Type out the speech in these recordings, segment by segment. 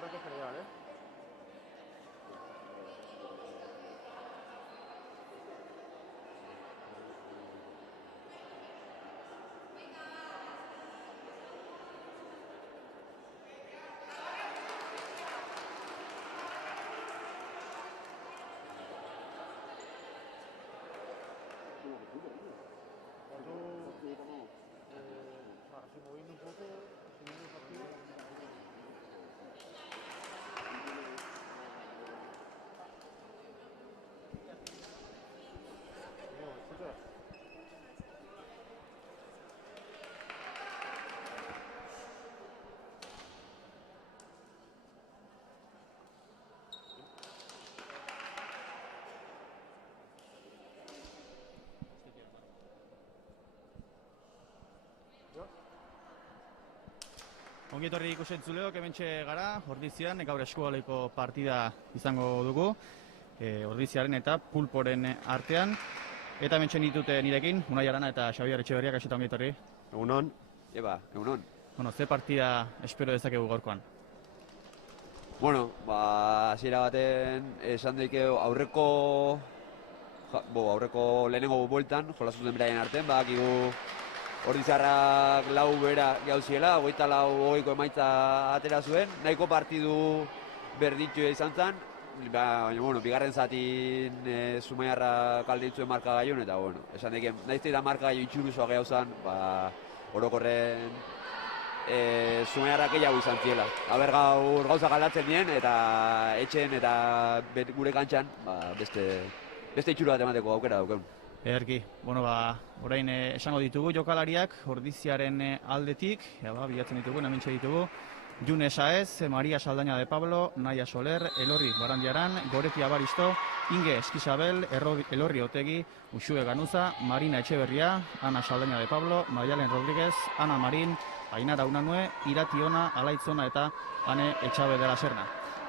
ataque general, ¿eh? Así moviendo un poco, siguiendo el partido. ¿Escuchas? Ongi etorri ikusentzuleok, hementxe gara, Ordizian, gaur eskualdeko partida izango dugu, Ordiziaren eta Pulporen artean. Eta hementxe ditute nirekin, Unai Arana eta Xabier Etxeberria, kaixo eta ongi etorri. Egunon. Egunon. Bueno, ze partida espero dezakegu gaurkoan? Bueno, hasiera baten esan daike aurreko lehenengo bueltan, jolasuten beraien artean, bakigu Ordizarrak lau bera gauziela, 24-20 emaitza atera zuen, nahiko partidu berditxua izan zen, baina, bueno, bigarren zatin Zumaiarrak alditzuen markagaiun, eta, bueno, esan daike, nahiz da markagaiu itxuruzoa gehiago zen, orokorren Zumaiarrak gehiago izan ziela. Aber gaur gauza galdatzen dien, eta etxen eta gure kantxan, beste itxuru bat emateko aukera daukeun. Ederki, bueno, orain esango ditugu jokalariak Ordiziaren aldetik, bilatzen ditugu, hementxe ditugu, June Saez, Maria Saldaña de Pablo, Naia Soler, Elorri Barandiaran, Goreti Abaristo, Inge Eskizabel, Elorri Otegi, Uxue Ganuza, Marina Etxeberria, Ana Saldaña de Pablo, Maialen Rodríguez, Ana Marín, Ainara Unanue, Irati Ona, Alaitzona eta Ane Etxabe de la Serna.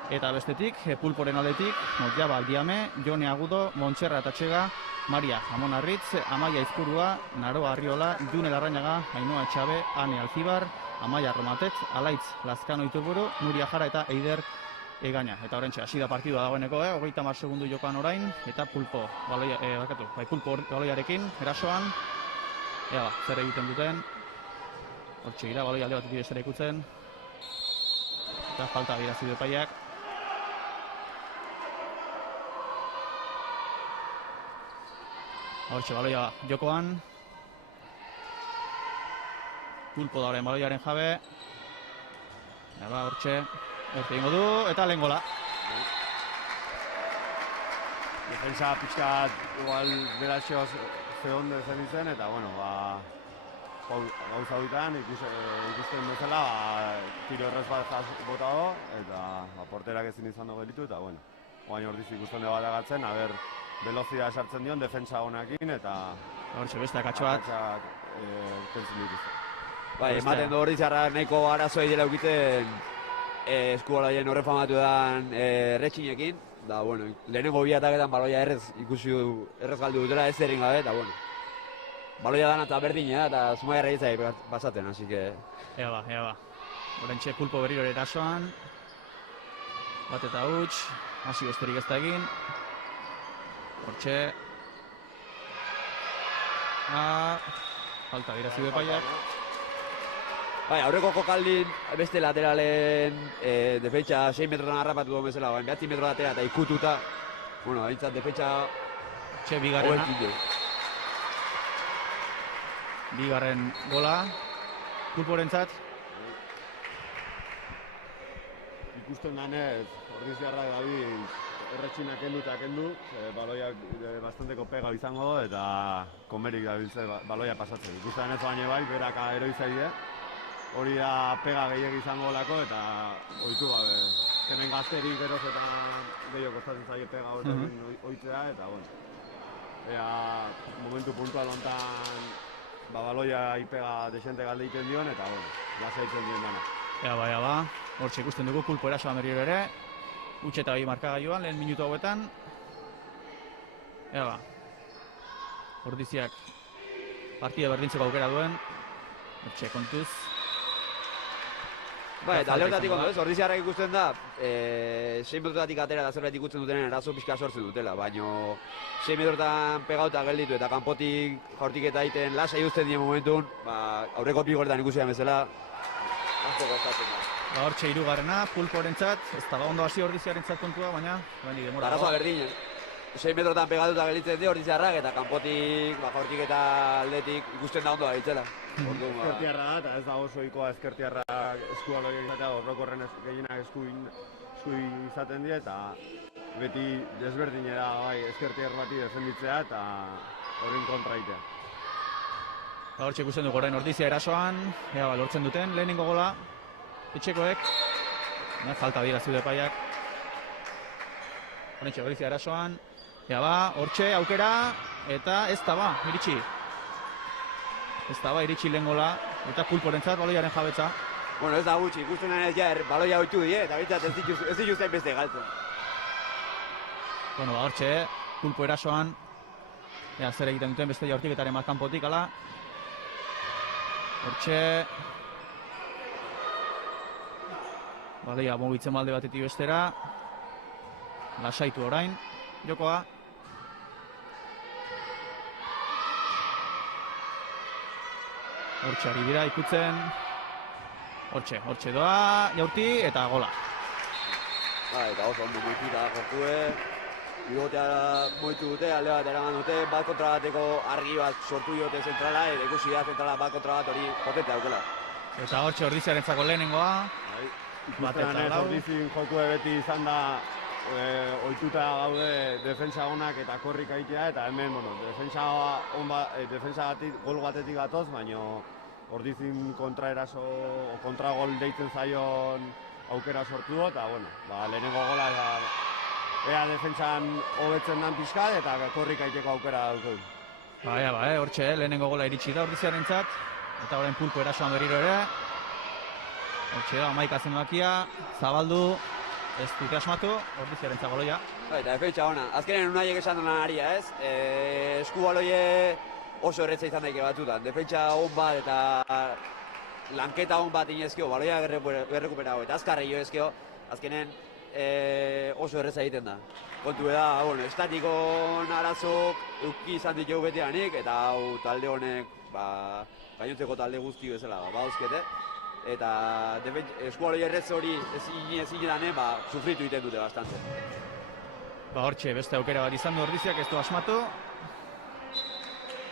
Eta bestetik, Pulporen aldetik, Jaba Aldiame, Jone Agudo, Montserra Tatxega, Maria Jamon Arritz, Amaia Izkurua, Naroa Arriola, June Larrañaga, Ainhoa Etxabe, Ane Alzibar, Amaia Romatet, Alaitz Lazkano Ituburu, Nuria Jara eta Eider Egaña. Eta horrentxe, hasi da partidua dagoeneko, 30 segundu jokoan orain, eta Pulpo baloiarekin, erasoan, zer egiten duten, hortxe gira, baloi alde batetik zer ikutzen, eta falta girazi du epaiak. Hortxe, baloia jokoan. Pulpo dauren baloiaren jabe. Hortxe, egingo du, eta lehen gola. Defensa pixkat igual beratxoz zehondo ezen izen, eta bueno, gauza dutan ikusten bezala, tiro errez bat bota do, eta porterak ezin izan dugu elitu, eta bueno, oain Ordiz ikusten dugu bat agatzen, velozidea esartzen dion, defensa honakin, eta... Hortxe, beste akatxo bat. Kentzen dituzten. Ematen du Ordizarrak nahiko arazoa dela ukiten eskubaloien horre famatu dan Retxinekin, da, bueno, lehenengo bi ataketan baloia errez ikusi du, errez galdu dutela ez erin gabe, eta, bueno, baloia dana eta berdina, eta Zumaiarra izai pasaten, así que... Ea ba. Horentxe Pulpo berriro erasoan, bat eta huts, hasi besterik ez da egin. Hortxe, falta girazi du epaiak. Aurreko kokaldin beste lateralen defentsa 6 metrotan harrapatu duen bezala, 9 metro atera eta ikututa, bueno, haintzat defentsa... Txe, bigarren gola, Pulporentzat. Ikusten danez, Ordiziarrak dabiz erretxina kendu, baloiak bastanteko pega izango do, eta konberik dabiltze baloia pasatzen. Ikusten danez baina bai, berak eroizaide, hori da pega gehiago izango lako, eta oitu gabe, hemen gazterik geroz eta gehiago kostatzen zaie pega horrekin oitzea, eta bueno, momentu puntual hontan baloia ipega desente galde egiten dion, eta bueno, jasa egiten dion dana. Ea ba, hortxe ikusten dugu Pulpo erasoan berriro ere, utxe eta bai markagailuan, lehen minutu hauetan. Ea ba, Ordiziak partida berdintzeko aukera duen, hortxe kontuz. Ba, eta falta aldeotatik izango ondo da. ez, Ordiziarrak ikusten da, 6 metrotatik atera da zerbait ikusten dutenen erazo pixka sortzen dutela, baino 6 metrotan pegauta gelditu eta kanpotik jaurtiketa egiten lasai uzten dien momentun, ba, aurreko pigortan ikusi da bezala, asko gostatzen da. Ba, hortxe hirugarrena, Pulporentzat, ez da ondo hasi Ordiziarentzat kontua, baina oraindik denbora Arazoa dago. berdin, 6 metrotan pegatuta gelditzen die Ordiziarrak eta kanpotik, ba, jaurtiketa aldetik ikusten da ondo gabiltzela. Orduan, ba, Ezkertiarra da, eta ez da oso ohikoa ezkertiarra eskubaloi izatea, orokorren gehienak esku izaten die, eta beti desberdinera bai ezkertiar bati defenditzea eta horren kontra egitea. Ba, hortxe ikusten dugu orain Ordizia erasoan, ea ba, lortzen duten, lehenengo gola, etxekoek, falta dira zure epaiak. Hortxe Ordizia erasoan, ea ba, hortxe aukera, eta ez da ba, iritsi. Ez da ba, iritsi lehen gola, eta Pulporentzat baloiaren jabetza. bueno, ez da gutxi, ikusten denez ja, baloia oitu die, eta bintzat ez dituzten beste galtzen. Bueno, ba, hortxe, Pulpo erasoan, ea zer egiten duten beste jaurtiketaren bat kanpotik, ala. Hortxe, baloia mugitzen balde batetik bestera, lasaitu orain, jokoa. Hortxe ari dira ikutzen, hortxe doa, jaurti eta gola. Ba, eta oso ondo moituta jokue, bigotea moitu dute, alde bat eraman dute, bat kontra bateko argi bat sortu diote zentrala, eta ikusi da zentrala bat kontra bat hori potente daukela. Eta hortxe Ordiziarentzako lehenengoa, bat eta Ikusten lau. Ordizin jokue beti izan da ohituta gaude defensa onak eta korrika egitea, eta hemen, bueno, defensa gol batetik gatoz, baino Ordizin kontra gol deitzen zaion aukera sortu du, eta bueno, ba, lehenengo gola ea defentsan hobetzen dan pixkat eta korrika egiteko aukera daukagu. Ba, hortxe, lehenengo gola iritsi da Ordiziarentzat, eta orain Pulpo erasoan berriro ere. Hortxe da, amaika zenbakia, zabaldu, ez dute asmatu, Ordiziarentzat goloia. Ba, eta defentsa ona, azkenen unaiek esan duen aria ez, eskubaloie oso erretza izan daike batzutan, defentsa on bat eta lanketa on bat inezkio, baloia berrekuperago eta azkarre jo ezkio, azkenen oso erretza egiten da. Kontu da, bueno, estatikon arazok euki izan ditugu betianik, eta hau talde honek, ba, gainontzeko talde guzti bezala, bauzkete. Eta eskualoi erretz hori ezin edane, ba, sufritu egiten dute bastante. Ba, hortxe, beste aukera bat izan du Ordiziak, ez du asmatu.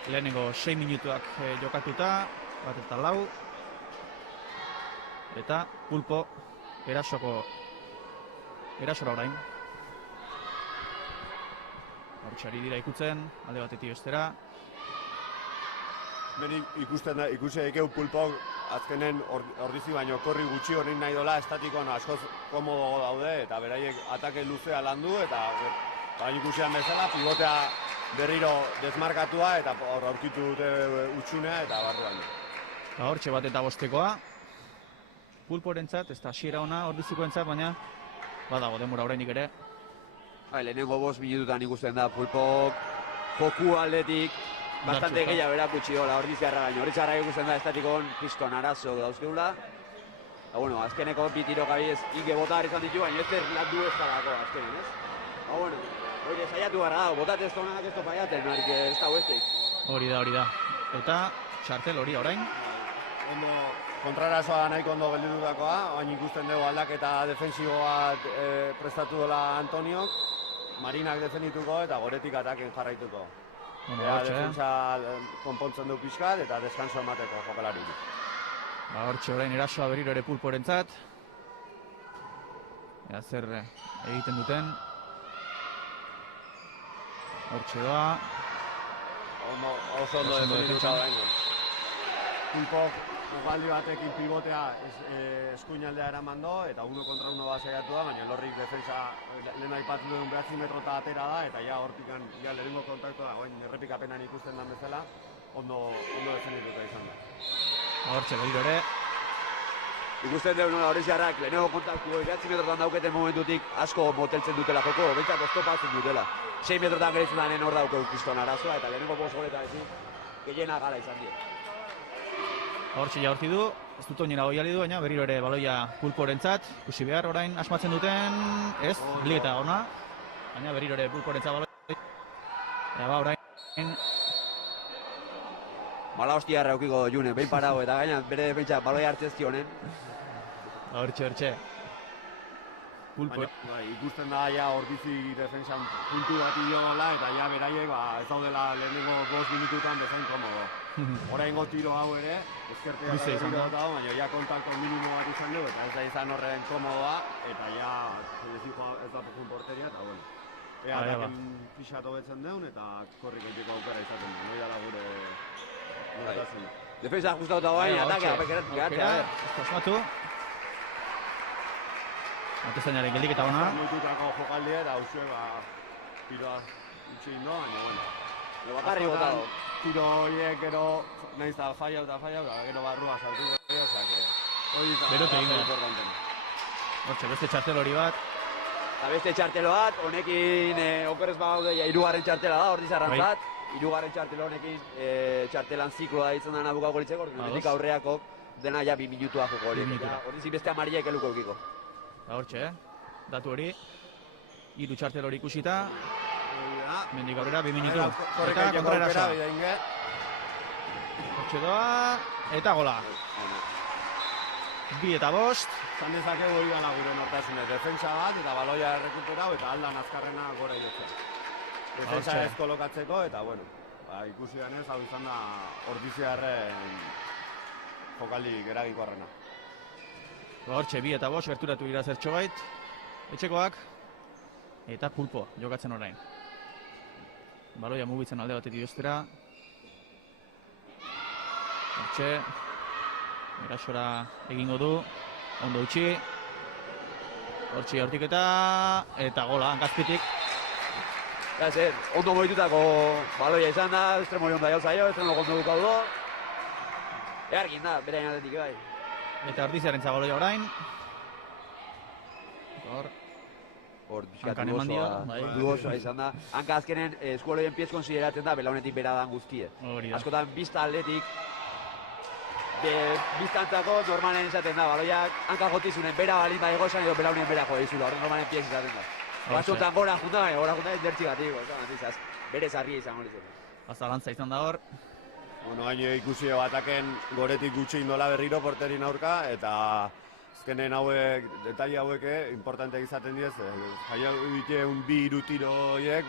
Lehenengo 6 minutuak jokatuta, bat eta lau. Eta Pulpo erasora orain. Hortxe ari dira ikutzen, alde batetik bestera. Hemen ikusi daikeu Pulpok azkenen Ordizi baino korri gutxi horrein nahi dola, estatikoan askoz komodo daude eta beraiek atake luzea landu eta baina ikusian bezala pivotea berriro desmarkatua eta aurkitu dute utxunea eta barruan. Ba, hortxe bat eta bostekoa. Pulporentzat, ez da hasiera ona Ordizikoentzat, baina badago denbora orainik ere. Bai, lehenengo 5 minututan ikusten da Pulpok joku aldetik bastante Indartsuta. gehiago erakutsi dola Ordiziarra baino. Ordiziarra ikusten da estatikon piston arazo dauzkeula. Eta bueno, azkeneko bi tiro gabiez inge botar izan ditu, baina ez landu ez dalako azkenen, ez? Ba bueno, hori saiatu gara dago, botate ez tonak ez topaiaten, narik ez da huestek. Hori da. Eta txartel hori orain. Ondo, kontrarazoa nahiko ondo gelditutakoa, baina ikusten dugu aldaketa defensiboa prestatu dola Antoniok, Marinak defendituko eta goretik ataken jarraituko. Bueno, Ea hortxe, defensa konpontzen du pixkat eta deskanso emateko jokalari. Ba, hortxe orain erasoa berriro ere Pulporentzat. Ea zer egiten duten. Hortxe doa. Oso ondo Oso ondo defendituta defentsa. oraingoan. Pulpok ugaldi batekin pivotea eskuinaldea eramando eta 1 kontra 1 bat saiatu da, baina Lorrik defensa lehen aipatu duen 9 metrota atera da eta ja hortikan ja lehenengo kontaktua orain errepikapenan ikusten den bezala ondo defendituta izan da. Ba, hortxe berriro ere. Ikusten dugu nola Ordiziarrak lehenengo kontaktu 9 metrotan dauketen momentutik asko moteltzen dutela joko, behintzat oztopatzen dutela. 6 metrotan geritzen danen hor daukeu piston arazoa eta lehenengo 5 goletan ezin gehiena gara izan die. Hortxe jaurti du, ez dut oinera goiali du, baina berriro ere baloia pulporentzat, ikusi behar orain asmatzen duten, ez, ligeta ona, baina berriro ere pulporentzat baloia. Orain Mala hostiarra eukiko June, behin parago eta gaina bere defentsa baloia hartzez zionen. Hortxe. Pulpo. Baina, ikusten da ja Ordizi defensan puntu bat diola eta ja beraiek ez daudela lehenengo 5 minututan bezain komodo. Oraingo tiro hau ere, ezkertea Luze izan da. baina ja kontakto minimo bat izan du eta ez da izan horren komodoa eta ja ez da pokun porteria eta bueno. Ea daken pixat hobetzen deun eta korrik egiteko aukera izaten du. Noi dala gure notasuna. Defensa ajustatuta guain, atakea, bekeratik gatzea, a ver. Asmatu. Atezainaren geldiketa ona. Minututako jokaldia eta hausue tiroa utzi indo, baina bueno. Bakarri botado. Tiro horiek gero nahiz da falla eta gero barrua sartu gara, osake. Hori da. Berote egin da. Hortxe, beste txartel hori bat. Eta beste txartelo bat, honekin okerrez bagaude, hirugarren txartela da, Ordizarrantzat. Hirugarren txartelo honekin txartelan zikloa ditzen dena bukako litzeko, ordunetik aurreako dena ja 2 minutua joko horiek. Ordizi beste amariek eluko eukiko. Hortxe, datu hori. 3 txartel hori ikusita. Mendik aurrera, 2 minutu. Eta kontraerasoa. Hortxe doa, eta gola. 2 eta 5. Zan dezakegu hori gana gure nortasune. Defensa bat eta baloia errekuperau eta aldan azkarrena gora jotzea. Defensa ez kolokatzeko eta bueno, ikusi denez hau izan da Ordiziarren jokaldi eraginkorrena. Hortxe, 2 eta 5, gerturatu dira zertxo bait. Etxekoak. Eta Pulpo, jokatzen orain. Baloia mugitzen alde batetik ostera. Hortxe. Erasora egingo du. Ondo utzi. Hortxe hortik eta gola, hankazpitik. Ondo moitutako baloia izan da, estremo hori onda jauzaio, estremo gondo dukau do. Eargin da, bere aldetik bai. Eta Ordiziaren baloia orain. Hor, duosoa izan da. Hanka azkenen eskualoien piez konsideratzen da, belaunetik beradan guztie. Askotan, bizta aldetik, biztantzako normalen izaten da, baloiak hanka jotizunen bera balin bat egoesan edo belaunen berako egizula, horren normalen piez izaten da. Batzutan gora junta, ez dertzi bat, bere zarria izango lizutzen. Azalantza izan da hor. Bueno, gaine ikusi ataken goretik gutxi indola berriro porterin aurka eta azkenen hauek, detaile hauek importanteak izaten diez, jaia dute 2-3 tiro horiek,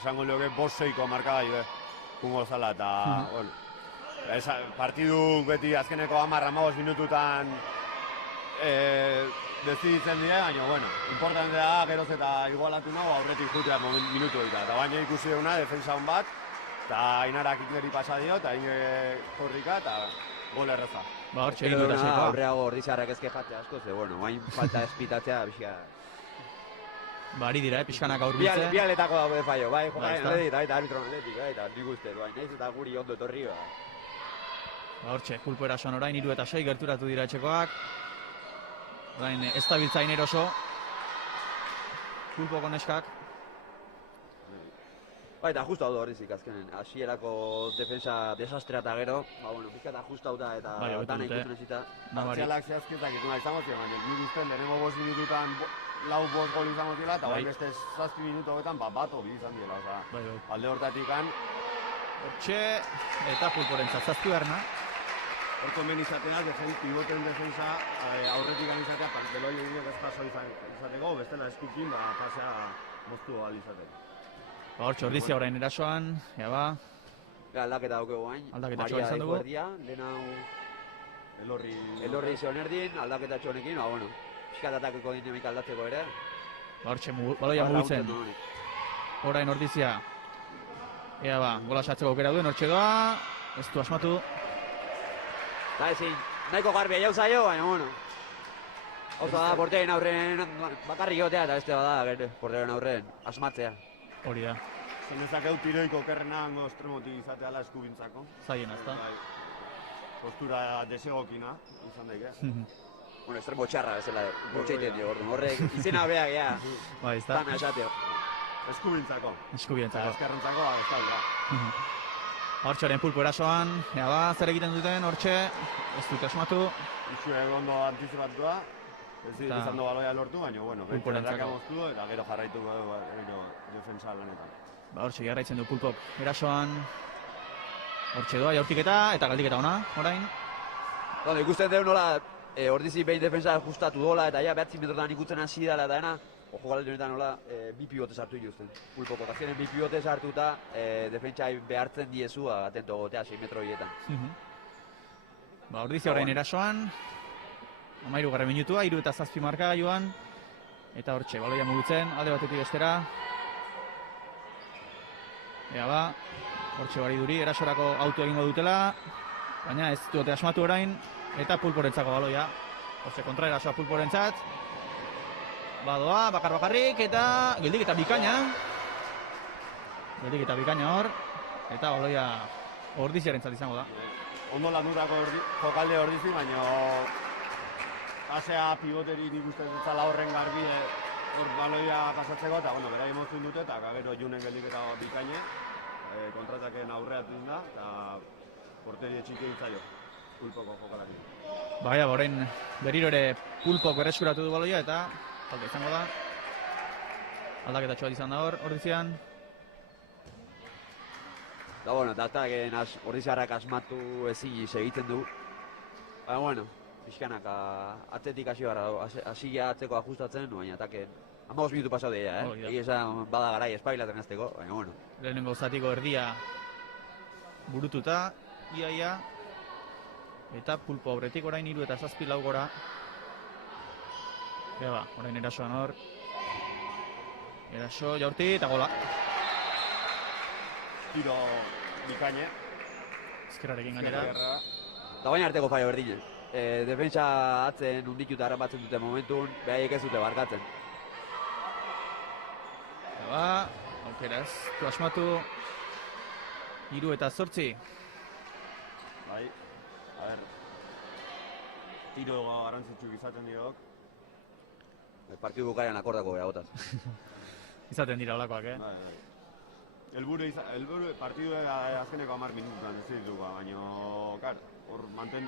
esango lioke 5-6ko markagai kungo zala eta, bueno, partidu beti azkeneko 10-15 minututan deziditzen dira, baina, bueno, importante da, geroz eta igualatu nago aurretik jutea minutu dira. Eta baina ikusi duguna, defensa hon bat, eta Ainarak ikeri pasa dio, eta Aine korrika, eta gol erreza. Hortxe egin dut asekoa. Aurreago Ordizarrak ezke jatzea asko, ze, bueno, bain falta espitatzea, pixka. Bari dira, pixkanak aurbiltze. Bialetako daude fallo, bai, jokaren aldetik, eta arbitron aldetik, eta nik uste, bai, nahiz eta guri ondo etorri, Hortxe, Pulpo erasoan orain 3 eta 6 gerturatu dira etxekoak. Orain ez da biltzain eroso. Pulpo koneskak. Bai, eta justu hau da Ordizik azkenen. Hasierako defensa desastrea eta gero, bueno, pizka eta justu hau da eta dana ikusten ezita. Partzialak zehazketak ikuna izango ziren, baina nik usten lehenengo 5 minututan 4-5 gol izango zela, eta bai beste 7 minutu hobetan bat o bi izan dira, alde hortatik kan. Hortxe, eta Pulporentzat 7 garna. Horko hemen izatea, pivoten defensa aurretik izatea, beloi eginek ez paso izateko, bestela eskukin, pasea moztu ahal izateko. Hortxe, Ordizia orain erasoan, ba. Aldaketa daukegu hain. Aldaketa txoa izan dugu. Lehen hau... Elorri zeon erdin, aldaketa txonekin, bueno, pixkatatakeko dinamika aldatzeko ere. Hortxe, baloia mugitzen. Orain Ordizia. Ea ba, gola satzeko aukera duen, hortxe doa. Ez du asmatu. Da ezin, nahiko garbia jau zaio, baina, bueno. Hauza da, porteren aurren bakarrik jotea eta beste bada, porteren aurren asmatzea. Hori da. Zenezak eut tiroiko okerrena estremotik izatea ala eskubintzako. Zaien, azta. Postura desegokina, izan daike. Bueno, estremo txarra bezala, gotxeiten dio, horrek izena beak, ja. Bai, ez da. Tana esateo. Eskubintzako. Eskubintzako. Eskerrentzako, ez da. Hortxoren Pulpo erasoan, ea ba, zer egiten duten, hortxe, ez dute asmatu. Isu ondo antizipatua, ez dit izan du baloia lortu, baina, bueno, Pulporentzako moztu eta gero jarraituko du defensa lanetan. Ba, hortxe jarraitzen du Pulpok erasoan. Hortxe doa, jaurtiketa eta galdiketa ona, orain. Bueno, ikusten dugu nola, ordizi behin defensa justatu dola, eta ja 9 metrotan ikutzen hasi dela, eta dena, ojo galde honetan nola, bi pivote sartu dituzten. Pulpoko, eta ziren bi pivote sartuta, defentsai behartzen diezu, atento gotea 6 metro horietan. Ba, ordizi orain erasoan. 13. minutua, 3 eta 7 marka joan. Eta hortxe, baloia mugitzen, alde batetik bestera. Ea ba, hortxe bari duri, erasorako auto egingo dutela. Baina ez dute asmatu orain, eta Pulporentzako baloia. Hortxe, kontra erasoa Pulporentzat. Badoa, bakarrik, eta geldik eta bikaina. Geldik eta bikaina hor. Eta baloia ordiziarentzat izango da. Ondo landurako jokalde ordizi, baina pasea pivoteri nik uste dutzala horren garbi hor baloia pasatzeko, eta bueno, berai moztun dute, eta gero junen geldik eta bikaine, kontrataken aurreatzen da, eta porteria txiki ditzaio, Pulpoko jokalari. Baina, orain berriro ere Pulpok berreskuratu du baloia, eta falta izango da. Aldaketatxoa izan da hor, ordizian. Eta bueno, eta ordiziarrak asmatu ezin segitzen du. Baina bueno, pixkanak atzetik hasi atzeko ajustatzen, baina ataken 15 minutu pasau dira, Egi esan bada garai espailatzen azteko, baina bueno. Lehenengo zatiko erdia burututa, ia. Eta Pulpo aurretik orain 3 eta 7 lau gora. Eba, orain erasoan hor. Eraso jaurti eta gola. Tiro bikaine. Ezkerrarekin gainera. Eta baina arteko faio berdine. Defensa atzen undituta harrapatzen duten momentun, behaiek ez dute barkatzen. Eba, aukera ez. Du asmatu 3 eta 8. Bai, a ber, tiro garantzitsuk izaten diok. Partidu bukarean akordako beha gotaz. Izaten dira olakoak, Bai. Elburu partidu azkeneko 10 minututan ez ditugu, baina, kar, hor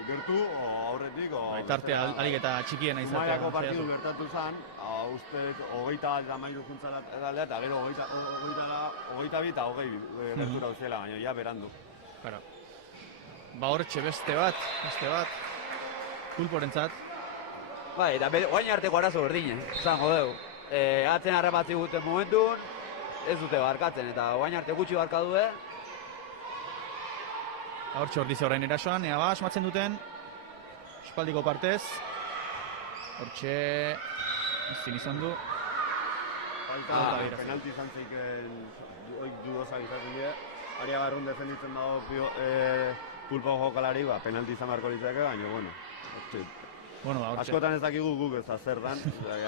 gertu, aurretik, tarte alik eta txikiena izatea. Zumaiako partidu gertatu zen, uste 23 juntzala daldea, eta gero 22 eta 20 gertura uzela, baina ja berandu. Claro. Ba hortxe beste bat, Pulporentzat. Bai, eta oain arteko arazo berdine, zango dugu. Atzen harrapatzi guten momentun, ez dute barkatzen, eta oain arte gutxi barkatu du. Hortxe ordizi orain erasoan, ea ba, asmatzen duten. Espaldiko partez. Hortxe, ezin izan du. Falta, penalti izan zeiken, oik dudozak izaten dira. Aria Barrun defenditzen dago Pulpo jokalari, penalti izan beharko litzake, baina, bueno, Bueno, ba, askotan ez dakigu guk ez da zer dan,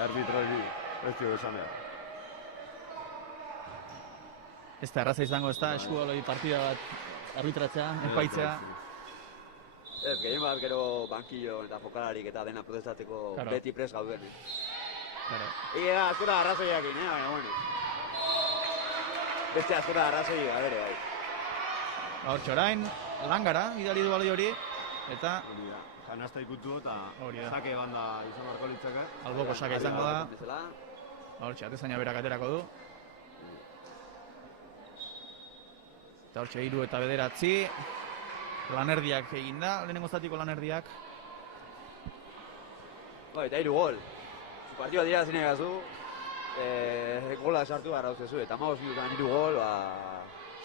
arbitroi ez dio esan behar. Ez da erraza izango, ez da, eskubaloi partida bat arbitratzea, epaitzea. Ez, gehien bat gero bankillo eta jokalarik eta dena protestatzeko beti pres gauden. Ega askota arrazoiak baina bueno. Beste askota arrazoi gabere bai. Hortxe orain, Langara, idali du baloi hori, eta Janazta ikutu eta sake banda izan beharko litzake. Alboko sake izango da. Hortxe, atezaina berak aterako du. Eta hortxe 3 eta 9. Lanerdiak egin da, lehenengo zatiko lanerdiak. Eta 3 gol. Partioa dira zinegaztu, gola sartu gara ustezu, eta 15 minutan 3 gol,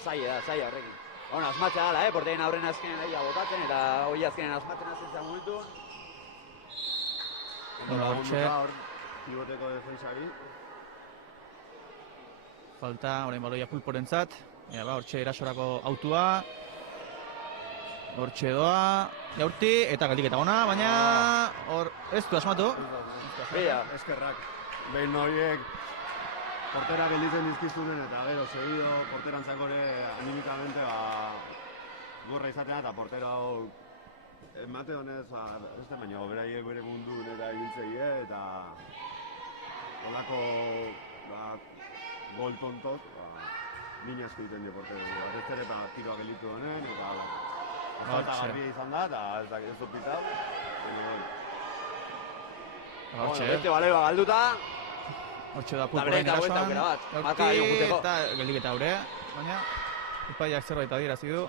zaila horrekin. Bueno, asmatzea dala, portein aurren azkenen aia botatzen, eta hori azkenen asmatzen azten momentu. Hortxe. Piboteko defensari. Falta, orain baloia Pulporentzat. Hortxe erasorako autua. Hortxe doa, jaurti, eta galdiketa ona, baina hor ez du asmatu. Eskerrak. Behin horiek portera gelditzen dizkiztunen eta gero seguido porterantzako ere animikamente gorra izatea eta portera hau emate honez, beste baina beraiek bere mundu eta ibiltzeie eta holako gol tontot min asko egiten dio porteroari. Batez ere tiroa gelditu honen, eta falta garbia izan da, eta ez dut pitau. Beste baleba galduta. Hortxe da pulporen erasoan. Eta geldiketa aure, baina epaiak zerbait adierazi du.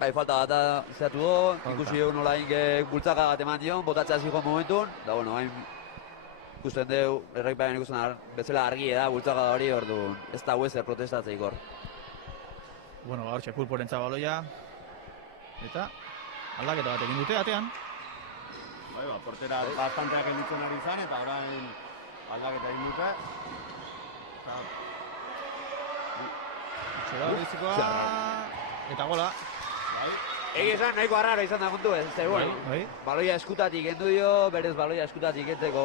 Bai, falta bat zehatu du, ikusi dugu nola ingek bultzaka bat eman dion, botatzea zikoan momentun, da bueno, hain ikusten dugu, errekiparen ikusten bezala argi da, bultzaka da hori, orduan ez da huezer protestatzeik hor. Bueno, hortxe pulporen txabaloia, eta aldaketa bat egin dute, atean. Bai, portera bastanteak enditzen ari izan, eta orain aldaketa egin dute. Hortxe da, bizikoa, eta gola. Egi esan, nahiko arraro izan da kontu ez, eta bueno, baloia eskutatik endu dio, berez baloia eskutatik entzeko...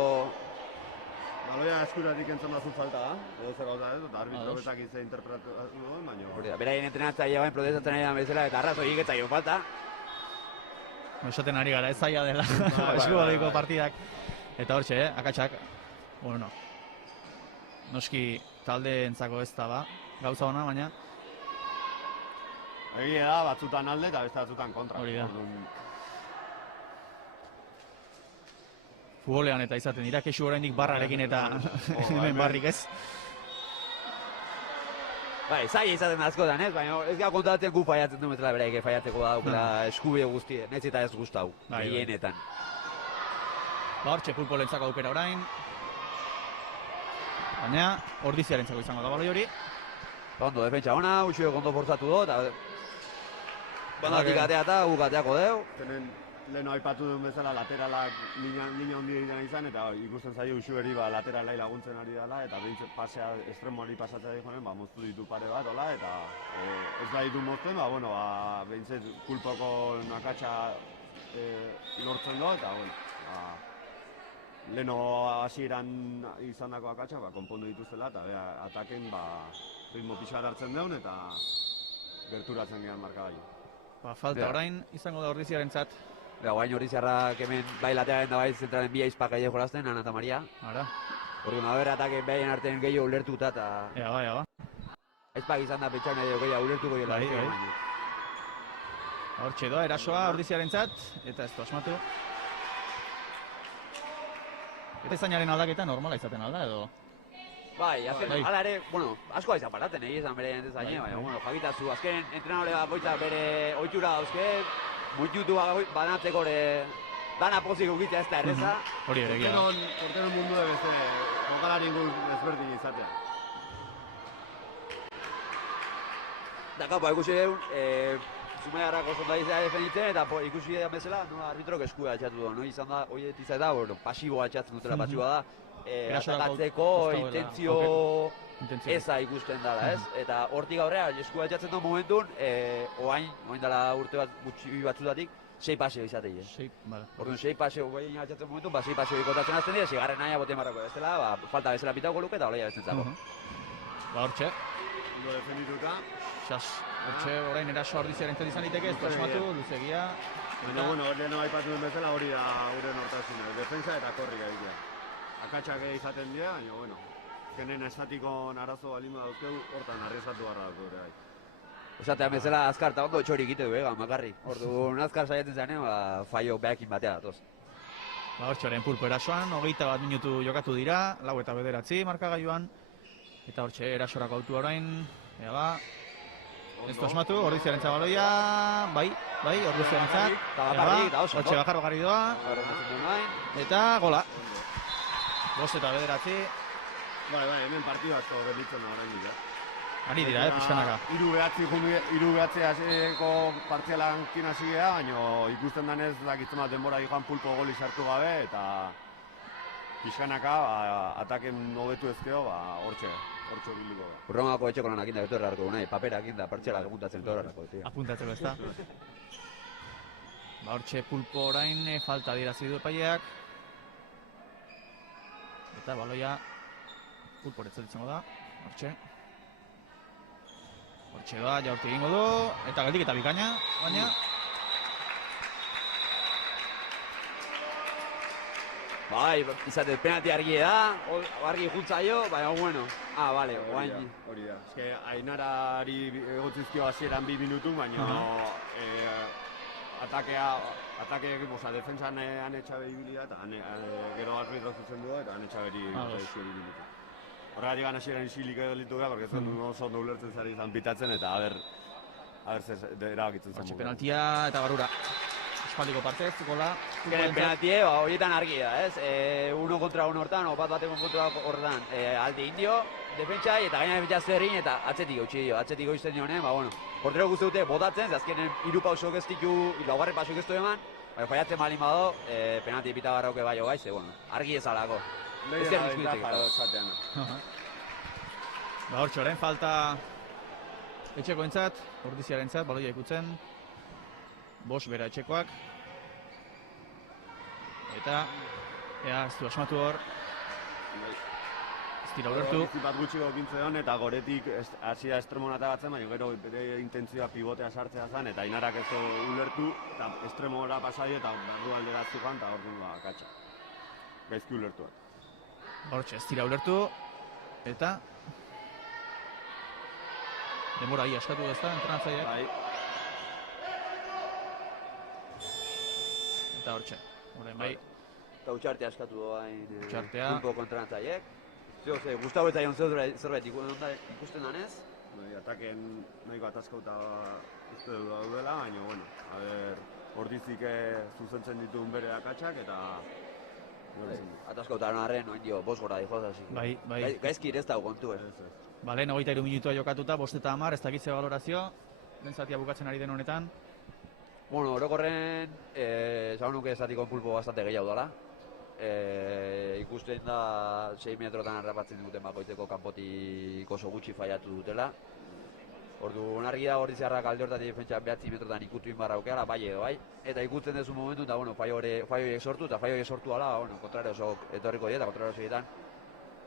Baloia eskutatik entzun dazu falta da, edo zer gauza ez, eta arbitro betak izan interpretatu duen, baina... Beraien entrenatzaile bain protestatzen ari da bezala, eta arrazoi iketzaio falta. Esaten ari gara, ez zaila dela, eskubaliko partidak. Eta hortxe, akatsak, bueno, noski taldeentzako ez da ba, gauza ona, baina... Egia da, batzutan alde eta beste batzutan kontra. Hori da. Futbolean eta izaten dira, kesu oraindik barrarekin eta hemen barrik ez. Bai, zaila izaten askotan ez, baina ez gara kontatzen gu faiatzen du metela beraik faiatzeko da dukela eskubide guztie, nez eta ez guztau, gehienetan. Hortxe pulpolentzako aukera orain. Baina, ordiziarentzako izango da baloi hori. Ondo, defentsa ona, Uxuek ondo forzatu du, eta bandatik atea eta guk ateako deu. Leheno aipatu duen bezala lateralak linea handia egiten izan, eta ikusten zaio Uxueri lateralai laguntzen ari dela, eta behintzat pasea estremoari pasatzea dihonen, moztu ditu pare bat, hola, eta ez da ditu moztuen, behintzat kulpoko nakatsa lortzen do, eta leheno hasieran izandako akatsa konpondu dituztela, eta ataken ritmo pixat hartzen deun, eta gerturatzen gehan markagailu. Falta orain izango da Ordiziarentzat. Guain Ordiziarrak hemen bai lateralen da bai zentralen bi aizpak aile jolazten, Ana eta Maria. Ara. Orduan, haber ataken behaien artean gehiago ulertuta eta... Ea ba. Aizpak izan da petxan gehiago ulertuko gehiago. Hortxe doa, erasoa Ordiziarentzat, eta ez du asmatu. Eta zainaren aldaketa normala izaten alda edo? Bai, hala ere, bueno, asko izan paraten izan bere entezaine, baina, bueno, jakitazu, azken entrenadore bakoitza bere ohitura dauzke, muitutu banatzeko dana pozik ukitzea ez da erreza. Hori ere, egia. Porteron mundu de beste, jokalari ingur ezberdin izatea. Daka, ikusi deun, Zumaiarrako zondadizea defenditzen, eta ikusi deun bezala, arbitrok eskua atxatu du, izan da, hori izan da, pasiboa atxatzen dutela pasiboa da, atakatzeko intentzio eza ikusten dela, ez? Eta hortik aurrera, eskua atxatzen du momentun, oain dela urte bat batzutatik, 6 paseo izatei, ez? Orduan, 6 paseo goien atxatzen momentun, 6 paseo ikotatzen azten dira, zigarren naia bote marrako ez dela, falta bezala pitauko luke eta oleia bestentzako. Hortxe. Ondo defendituta. Hortxe, orain eraso Ordiziarentzat izan liteke, ez du asmatu, luzegia. Eta, bueno, leheno aipatu den bezala hori da gure nortasuna, defensa eta korrika egitea. Akatsak izaten dira, baina, bueno, azkenen estatiko arazo balima dauzkegu, hortan arriesgatu barra dauzkegu ere bai. Esatean bezala azkar eta ondo txori egite du, makarri. Orduan azkar saiatzen zanean, faio behakin batea datoz. Hortxoren pulpo erasoan, 21 minutu jokatu dira, 4:9 markagailuan. Eta hortxe erasorako autu orain, ea ba, ez du asmatu, Ordiziarentzat baloia, bai, Ordiziarentzat. Hortxe bakarri doa, eta gola. 5:9. Bai, hemen partidu asko gelditzen da orain dira. Ari dira, pixkanaka. 3-9 hasierako partzialankin hasi gara, baina ikusten denez dakitzen bat denbora joan pulpo goli sartu gabe, eta pixkanaka ataken hobetu ezkeo, hortxe biliko da. Urrongako etxeko lanak inda beto errarko nahi, paperak inda, partzialak apuntatzen beto errarko. Apuntatzeko ez da. Hortxe pulpo orain falta dirazi du epaileak. Eta baloia pulporetzat izango da, hortxe. Hortxe da, jaurti egingo du, eta geldik eta bikaina, baina... Bai, izatez, penalti argi da, argi juntzaio, baina bueno. Bale, guain. Hori da. Eske Ainarari egotzizkio hasieran 2 minutu, baina defentsan Anetxabe ibilia eta gero arbitro zuzendu da eta Anetxaberi ikusi minutu. Horregatik hasieran isilik gelditu da, porque zen oso ondo ulertzen zari izan pitatzen eta aber zer erabakitzen zen. Penaltia eta barura. Espaldiko partez, gola. Penaltie, horietan argi da, ez? 1 kontra 1 hortan, bat bateko kontra hortan, alde indio, defentsai eta gaina defentsa zerrin eta atzetik gautxi dio, atzetik goizten dionen, honen, portero guzti dute botatzen, azkenen 3 pausok ez ditu, 4 pausok ez du eman, baina faiatzen malin bado, penalti epita barrauke bai hogaiz, argi ezalako. Ez zer diskuitzek. Hortxe, orain falta etxeko entzat, Ordiziaren entzat, baloia ikutzen. Bost bera etxekoak. Eta, ez du asmatu hor. Ez dira ulertu. Bat gutxi gokintze hon eta goretik hasia estremon atagatzen, baina gero bere intentzioa pivotea sartzea zen, eta Inarak ez du ulertu, eta estremora pasai eta barru alderatzu joan, eta orduan katxa. Gaizki ulertuak. Hortxe, ez dira ulertu. Eta denbora hi askatu ez da, entrenatzaileak. Bai. Eta hortxe, horrein bai. Eta utxarte askatu doain pulpo kontranatzaiek. Gustavo eta Ion zerbait ikusten danez? Ataken nahiko ataskauta uste du daudela, baina, bueno, Ordizik zuzentzen dituen bere akatsak eta... Ataskauta arren, oin dio, 5 gora dihoz, hasi. Bai. Gaizki ez dago kontu, ez. Lehen 23 minutua jokatuta, 5 eta 10, ez dakitze valorazio. Lehen zatia bukatzen ari den honetan. Bueno, orokorren, esan nuke esatiko pulpo bastante gehiago dela. Ikusten da 6 metrotan harrapatzen duten bakoitzeko kanpotik oso gutxi faiatu dutela. Orduan argi da Ordiziarrak alde hortatik defentsa 9 metrotan ikutu inbarra aukeala, bai edo bai. Eta ikutzen dezu momentu, eta bueno, fallo horiek sortu, eta fallo horiek sortu ala, bueno, kontrare oso etorriko dira, eta kontrare oso egiten.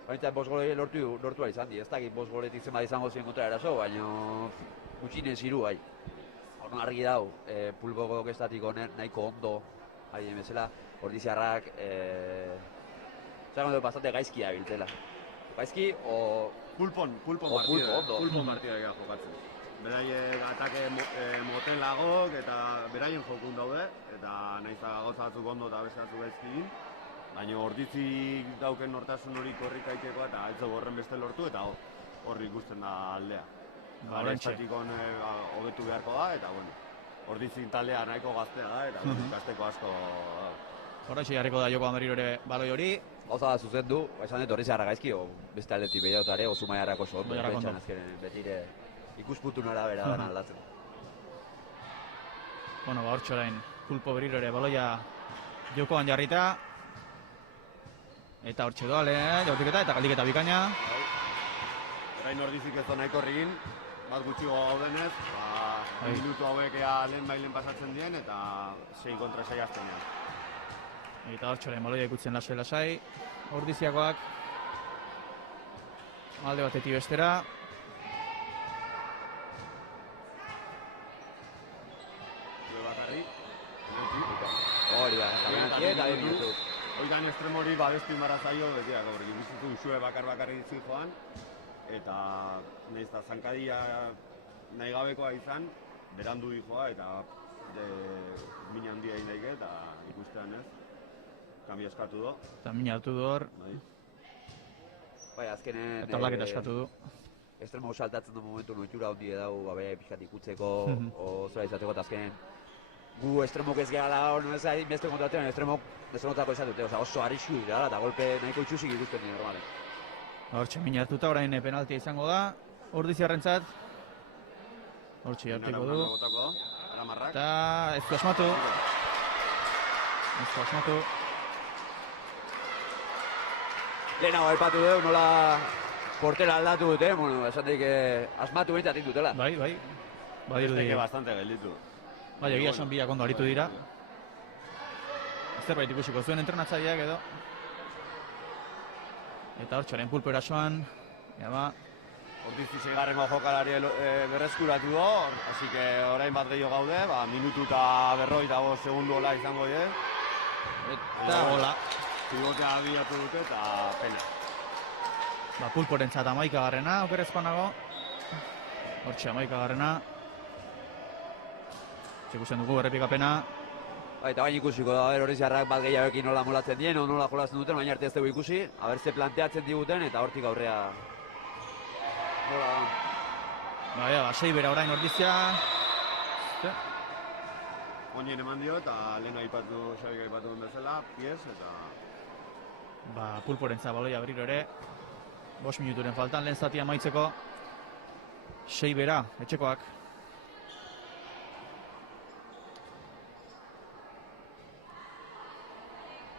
Baina 5 gole lortu izan di, ez dakit 5 goletik zenbat izango ziren kontrare eraso, baina gutxinen ziru bai. Orduan argi dau, pulpoko estatiko nahiko ondo, ari bezala, Ordiziarrak, zagoen dut bastante gaizki abiltzela. Gaizki, Pulpon partida egia jokatzen. Beraien atake motelagok eta beraien jokun daude, eta nahiz gauza batzuk ondo eta beste batzuk gaizki egin. Baina Ordizik dauken nortasun hori korrikaiteko eta ez dugu horren beste lortu eta horri ikusten da aldea. Estatikon hobetu beharko da eta bueno, Ordizik taldea nahiko gaztea da eta gazteko asko da. Horretxe jarriko da joko ameriro ere baloi hori. Gauza da zuzen du, esan dut Ordiziarra gaizki, beste aldetik behiotare, Zumaiarrak oso ondo, betxan azkenen betire ikuspuntu nora bera dena aldatzen. Bueno, hortxe orain pulpo berriro ere baloia jokoan jarrita. Eta hortxe doa lehen, jautiketa eta galdiketa bikaina. Orain Ordizik ez da nahiko horregin, bat gutxigo gaudenez, minutu hauek lehen bailen pasatzen dien eta 6 kontra 6 azten dien. Eta hortxe orain baloia ikutzen lasai. Ordiziakoak alde batetik bestera. Hori da, eta minutu. Oigan estremori babestu inbarra zaio, betiak, horrek ikusitu usue bakarri dizu joan, eta nahiz da zankadia nahi gabekoa izan, berandu dijoa eta min handia egin daike eta ikustean ez, kanbia eskatu do. Eta min hartu du hor. Bai, azkenen... Eta blaketa eskatu du. Estremo saltatzen du momentu noitura handi edau, baina pixkat ikutzeko, zora izateko eta azkenen gu estremok ez gehala hor, no ez ari beste kontratzen, estremok desenotako izan dute, oso arrisku dira, eta golpe nahiko itxusik ikusten dira, normalen. Hortxe min hartuta, orain penaltia izango da, Ordiziarrentzat. Hortxe hartuko du. Eta ez du asmatu. Lehenago aipatu dugu, nola portera aldatu dute, bueno, esan daik asmatu behitzatik dutela. Bai. Basteke bastante gelditu. Bai, egia esan biak ondo aritu dira. Zerbait ikusiko zuen entrenatzaileak edo. Eta hortxoren pulpo erasoan. Ordizi 6. jokalari berreskuratu do, así que orain bat gehiago gaude, minutu eta 45 segundu hola izango die. Eta gola. pivotea abiatu dute eta pena. Pulporentzat 11garrena, okerrezkoan nago. Hortxe 11garrena. Ikusten dugu errepikapena. Eta baina ikusiko da, Ordiziarrak bat gehiagoekin nola molatzen dien, nola jolasten duten, baina arte ez dugu ikusi. Aber ze planteatzen diguten eta hortik aurrea. Baina, 6 bera orain Ordizia. Oinien eman dio eta lehen Xabik aipatu duen bezala, piez eta... Pulporentza baloia berriro ere. 5 minuturen faltan lehen zatia amaitzeko. 6 bera, etxekoak.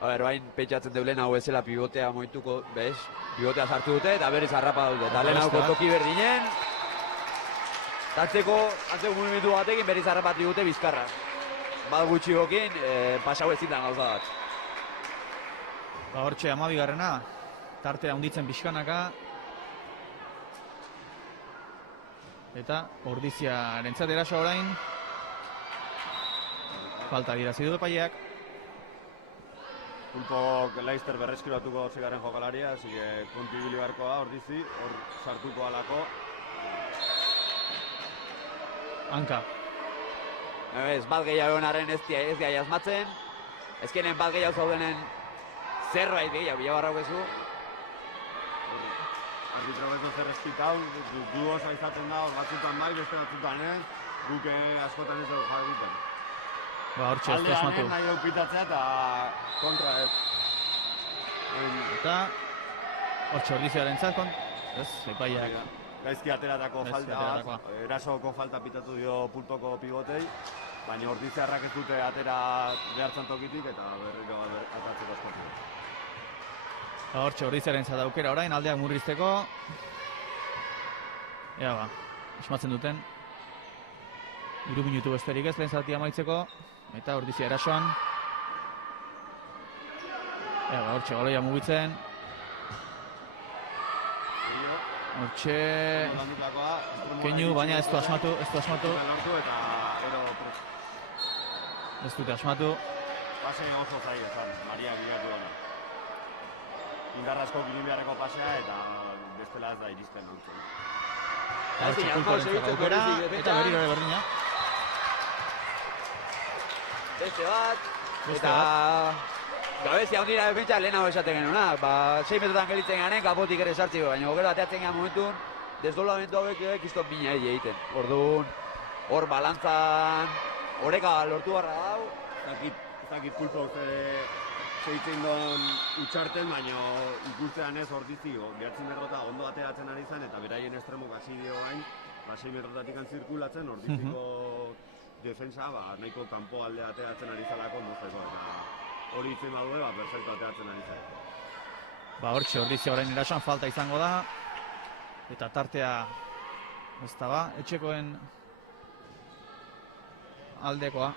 Bain pentsatzen deu lehen hau ezela pivotea moituko, bez? Pivotea sartu dute eta berriz harrapa dute. Eta lehen hauko toki berdinen. Antzeko movimentu batekin berriz harrapatu dute Bizkarra. Bat gutxi gokin, pasau ezitan gauza bat. Hortxe 12garrena. Tartea hunditzen pixkanaka. Eta Ordiziarentzat eraso orain. Falta dirazi du epaileak. Pulpok Leicester berreskiratuko zigarren jokalaria, así que kontu ibili beharko da Ordizi, hor sartuko alako. Hanka. Ez bat gehiagoenaren ez gai asmatzen. Ezkenen bat gehiago zaudenen zerbait gehiago, bilabarra hokezu. Arbitro bezo zer espitau, du oso izaten da, batzutan bai, beste batzutan ez, guk askotan ez dugu jaguten. Hortxe ez du asmatu. Aldean nahi dugu pitatzea eta kontra ez. Eta hortxe Ordiziarentzat ez, epaileak. Gaizki ateratako falta, erasoko falta pitatu dio Pulpoko pibotei, baina Ordiziarrak ez dute atera behartzen tokitik eta berriro atatzeko eskatu. Hortxe Ordiziarentzat aukera orain, aldeak murrizteko. Ea asmatzen duten. 3 minutu besterik ez lehen zatia amaitzeko. Eta Ordizia erasoan. Hortxe galoia mugitzen. Hortxe... Keinu, baina ez du asmatu. Ez dute asmatu. Pase oso zai esan, Maria bilatu dena. Indarrazko gilin beharreko pasea eta bestela ez da iristen nintzen. Hortxe Pulporentzako aukera eta berriro ere berdina. Beste bat, eta gabezia ondira defentsa lehenago esaten genunak. 6 metrotan gelitzen garen, kapotik ere sartziko, baina gero ateatzen gehan momentun, desdoblamentu hauek kiston bina egiten. Orduan, hor balantzan, oreka lortu barra dau. Ez dakit Pulpok zeitzen don utxarten, baina ikustean ez Ordizi, 9 metrota ondo ateatzen ari zen, eta beraien estremok hasi dio gain, 6 metrotatik zirkulatzen, Ordiziko defensa, nahiko kanpo aldea ateatzen ari zalako ondozeko, eta hori itzen badue, perfecto ateatzen ari zen. Hortxe Ordizia orain erasoan falta izango da, eta tartea ez da etxekoen aldekoa.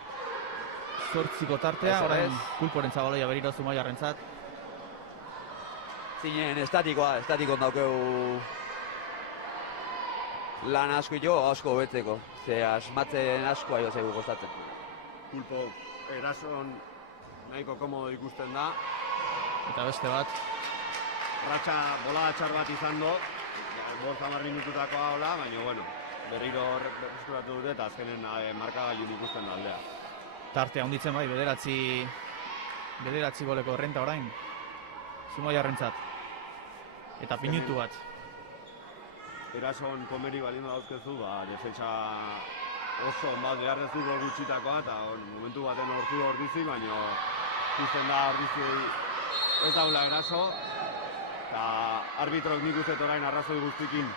8 tartea, orain Pulporentza baloia berriro Zumaiarrentzat. Zinen estatiko daukeu lan asko betzeko. Ze asmatzen asko aio zaigu gostatzen. Pulpo erason nahiko komodo ikusten da. Eta beste bat. Bolada txar bat izan do. 50 minututakoa hola, baina berriro berreskuratu dute eta azkenen markagailun ikusten da aldea. Tartea hunditzen bai, bederatzi goleko renta orain. Zumaiarrentzat. Eta minutu bat. Erason komeri balin dauzkezu, defentsa oso bat behar ez dugu gutxitakoa, eta momentu baten hortu Ordizi, baina ikusten da Ordizi ez daula eraso, eta arbitrok nik uzet orain arrazoi guztikin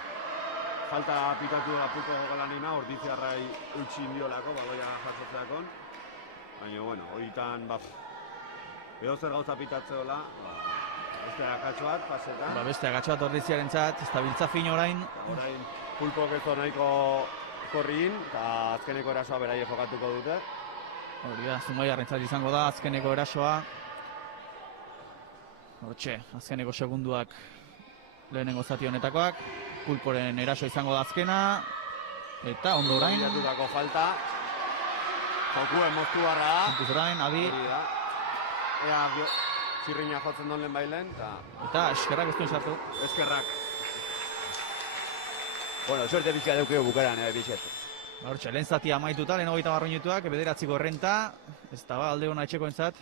falta pitatu da Pulpo jokalanina, Ordiziarrai utxi indiolako, baloia jasotzeakon, baina, horietan, edo zer gauza pitatzeola, beste akatxo bat, pasetan. Beste akatxo bat Ordiziarentzat, ez da biltza fin orain. Orain Pulpok ez nahiko korriin, eta azkeneko erasoa beraie jokatuko dute. Hori da, Zumaiarrentzat izango da, azkeneko erasoa. Hortxe, azkeneko segunduak lehenengo zati honetakoak. Pulporen eraso izango da azkena. Eta ondo orain. Bilatutako falta. Jokuen moztu barra da. Puntuz orain, Adi. Ea txirrina jotzen duen lehen bailen, Eta eskerrak ez duen sartu. eskerrak. Bueno, suerte pixka deukeo bukaran, pixet. Hortxe, lehen zatia amaituta, lehen 30 minutuak, 9 errenta, ez da ba, alde hona etxekoentzat.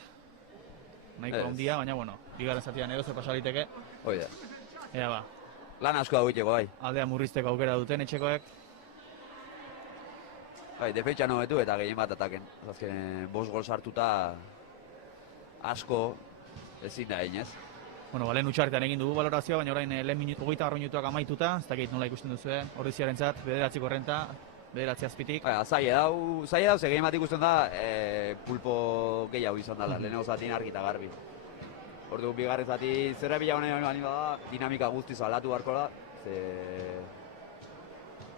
Nahiko handia, baina bueno, bigarren zatian edo zer pasaliteke. Hoi da. Ea ba, Lan asko dago iteko, bai. aldea murrizteko aukera duten etxekoek. Bai, defentsa nobetu eta gehien bat ataken. Azken 5 gol sartuta asko ezin da egin, ez? Bueno, lehen utxartean egin dugu balorazioa, baina orain lehen 30 minutuak amaituta, ez dakit nola ikusten duzue, Ordiziarentzat, 9 errenta, 9 azpitik. Baina, zaila dau, ze gehien bat ikusten da, pulpo gehiago izan dela, lehenengo zatien argita garbi. Ordu, bigarren zati, zerra bila honen bani bada, dinamika guztiz aldatu beharko da,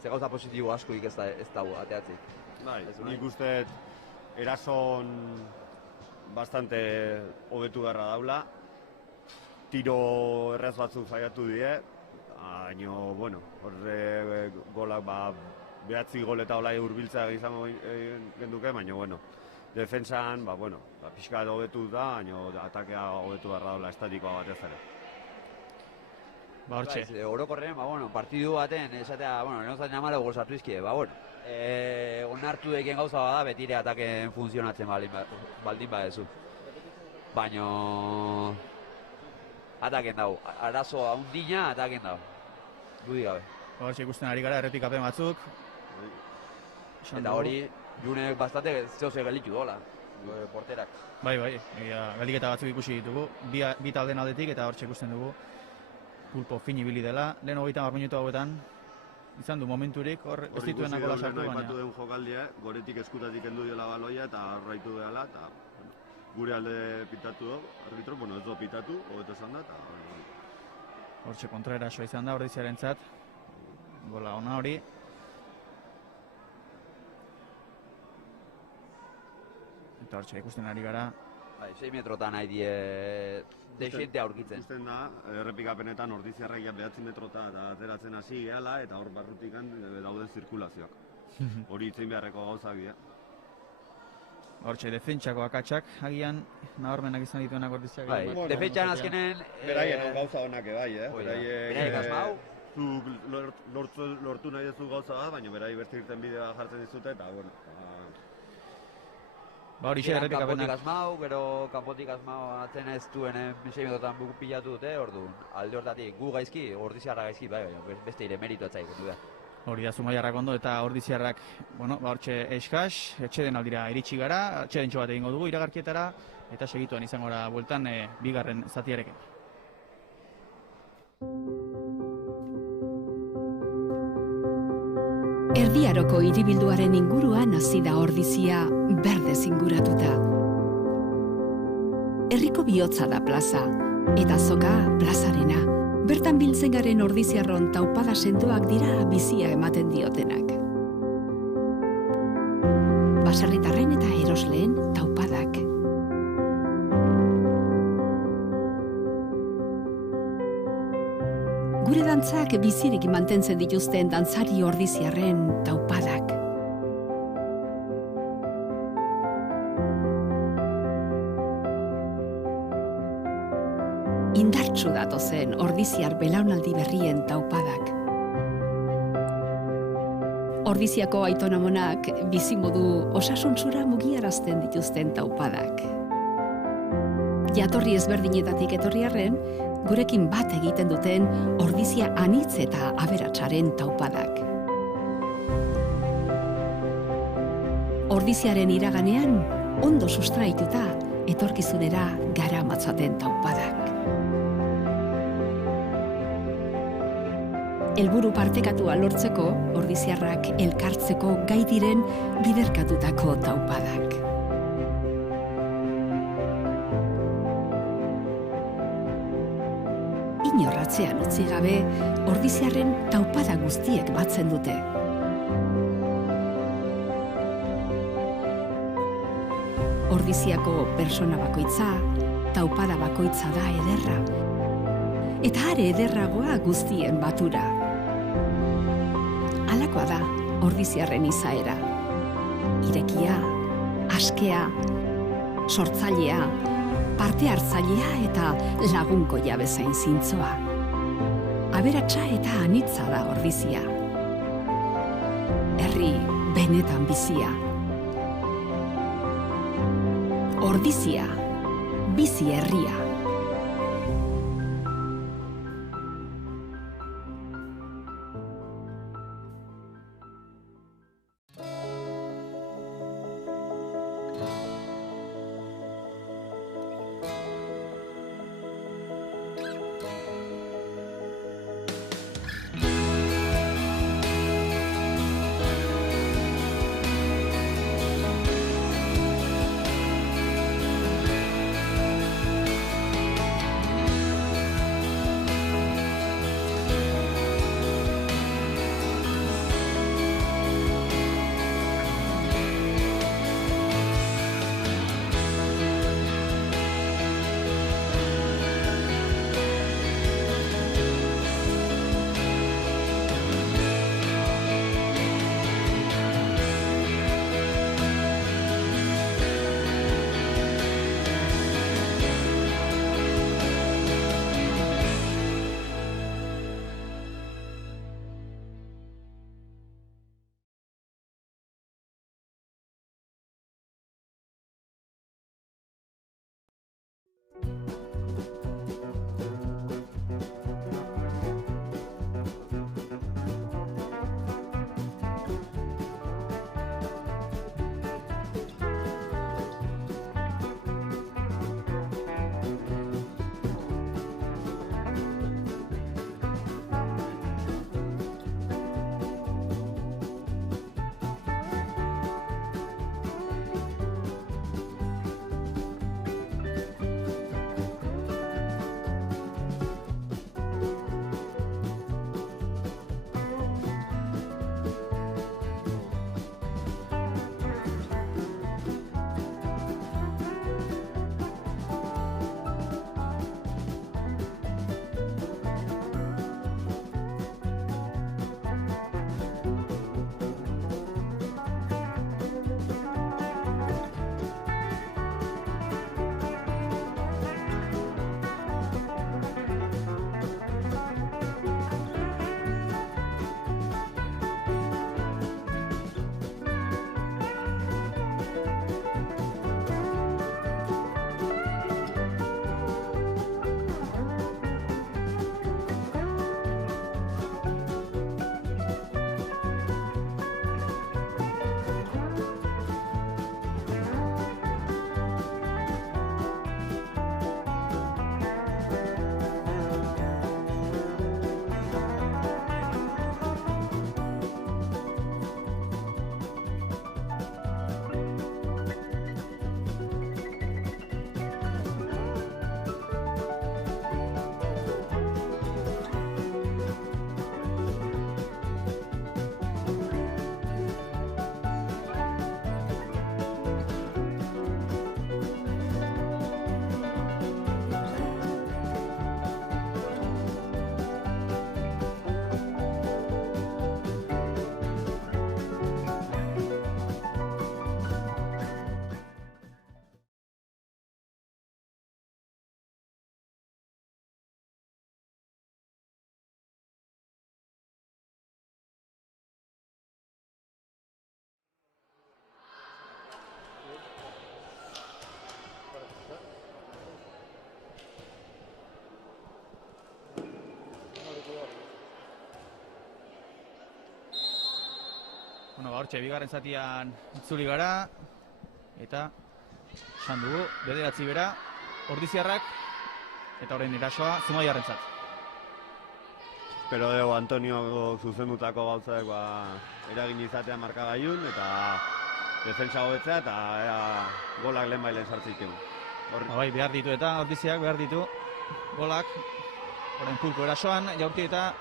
ze gauza positibo askoik ez dago, ateatzik. Bai, nik uste erason bastante hobetu beharra daula. Tiro erraz batzuk faiatu die, baina, bueno, horre golak, 9 gol eta olai hurbiltzea izango genduke, baina, bueno, defentsan, pixka hobetu da, baina atakea hobetu beharra daula estatikoa batez ere. Ba, hortxe. Orokorren, partidu baten, esatea, lehenozatzen amara gol sartu izkie, onartu deken gauza bada, betire ataken funtzionatzen baldin badezu. Baina ataken dago, arazo handina ataken dago, dudik gabe. Hortxe ikusten ari gara, errepikapen batzuk. Eta hori, Junek bastante zehose galitu dola, porterak. Bai, galdiketa batzuk ikusi ditugu, bi taldeen aldetik eta hortxe ikusten dugu. Pulpo fin ibili dela, lehen 30 minutu hauetan, izan du momenturik, hor ez dituenak gola sartu baina. Aipatu den jokaldia, goretik eskutatik endu dela baloia eta arraitu dela, eta gure alde pitatu du, arbitro, ez du pitatu, hobeto esan da, eta... Hortxe kontraerasoa izan da, Ordiziarentzat, gola ona hori. Eta hortxe ikusten ari gara. 6 metrotan nahi die dexente aurkitzen. Ikusten da, errepikapenetan Ordiziarrak 9 metrota eta ateratzen hasi gehala, eta hor barrutikan dauden zirkulazioak. Hori itzein beharreko gauzak dira. Hortxe, defentsako akatsak, agian, nabarmenak izan dituenak Ordiziak. Bai, defentsan azkenen... Beraien gauza honak bai, Beraiek asmau. Zuk lortu nahi duzu gauza bat, baina berai beste irten bidea jartzen dizute, eta, bueno... Ba hori xe errepikapenak. Kanpotik asmau, gero kanpotik asmau atzen ez duenen 6 minutotan pilatu dute, orduan. Alde hortatik gu gaizki, Ordiziarra gaizki, beste ire meritu atzaik, du da. Hori da Zumaiarrak ondo eta Ordiziarrak, hortxe eskas, etxeden aldira iritsi gara, etxedentxo bat egingo dugu iragarkietara, eta segituan izango gara bueltan bigarren zatiarekin. Erdiaroko hiribilduaren inguruan hasi da Ordizia berdez inguratuta. Herriko bihotza da plaza, eta azoka plazarena. Bertan biltzen garen Ordiziarron taupada sendoak dira bizia ematen diotenak. Baserritarren eta erosleen taupadak. Gure dantzak bizirik mantentzen dituzten dantzari Ordiziarren taupadak. Indartsu datozen Ordiziar belaunaldi berrien taupadak. Ordiziako aitonamonak bizimodu osasuntsura mugiarazten dituzten taupadak. Jatorri ezberdinetatik etorriarren, gurekin bat egiten duten Ordizia anitz eta aberatsaren taupadak. Ordiziaren iraganean, ondo sustraituta, etorkizunera gara matzaten taupadak. Helburu partekatua lortzeko, Ordiziarrak elkartzeko gai diren biderkatutako taupadak. Inorratzean utzi gabe, Ordiziarren taupada guztiek batzen dute. Ordiziako persona bakoitza, taupada bakoitza da ederra. Eta are ederragoa guztien batura. Halakoa da Ordiziarren izaera. Irekia, askea, sortzailea, parte hartzailea eta lagunkoia bezain zintzoa. Aberatsa eta anitza da Ordizia. Herri benetan bizia. Ordizia, bizi herria. Hortxe, bigarren zatian itzuli gara, eta esan dugu, bederatzi bera, Ordiziarrak, eta orain erasoa Zumaiarrentzat. Espero dugu Antonio zuzendutako gauzak eragin izatea markagailun, eta defentsa hobetzea, eta golak lehen bailen sartzikeu. Bai, behar ditu eta Ordiziak behar ditu golak, orain Pulko erasoan, jaurti eta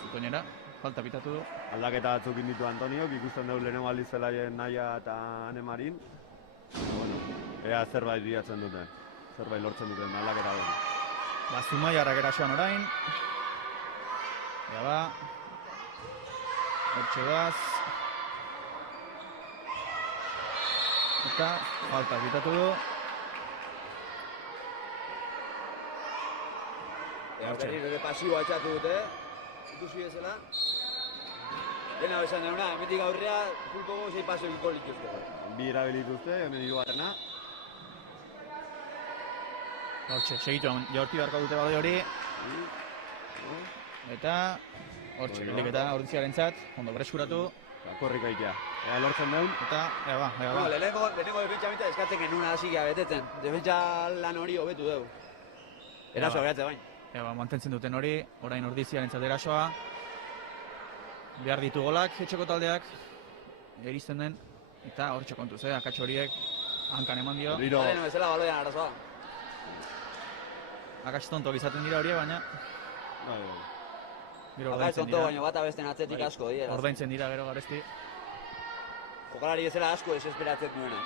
zutoinera, falta pitatu du. Aldaketa batzuk inditu Antoniok, ikusten dugu lehenengo aldiz zelaien Naia eta Anemarin. Ea zerbait bilatzen duten, zerbait lortzen duten aldaketa hori. Zumaiarrak erasoan orain. Ea hortxe daz. Eta falta pitatu du. Berriro ere pasiboa etxatu dute, ikusi bezala. Dena besan deuna, hemetik aurrea, pulpoko 6 paso egiko lituzte. Bi erabilituzte, hemen hirugarrena. Hortxe, segitu jaurti beharko dute baloi hori. Eta hortxe, geldiketa ordiziarentzat, ondo bereskuratu. Korrika itea. Ea lortzen deun. Eta, ea ba. Lehenengo defentsa binta eskatzen genuen hasikia betetzen. Defentsa lan hori hobetu dugu. Erasoa behatze bain. Ea ba, mantentzen duten hori, orain ordiziarentzat erasoa. Behar ditu golak, etxeko taldeak. Erizten den. Eta hortxe kontuz, akatxo horiek hankan eman dio. Lehen bezala baloian arazoa. Akatx tontok izaten dira horiek, baina gero Akatz ordaintzen tonto dira. baino bat abesten atzetik asko dira. Ordaintzen dira gero garesti. Jokalari bezala asko desesperatzen duena.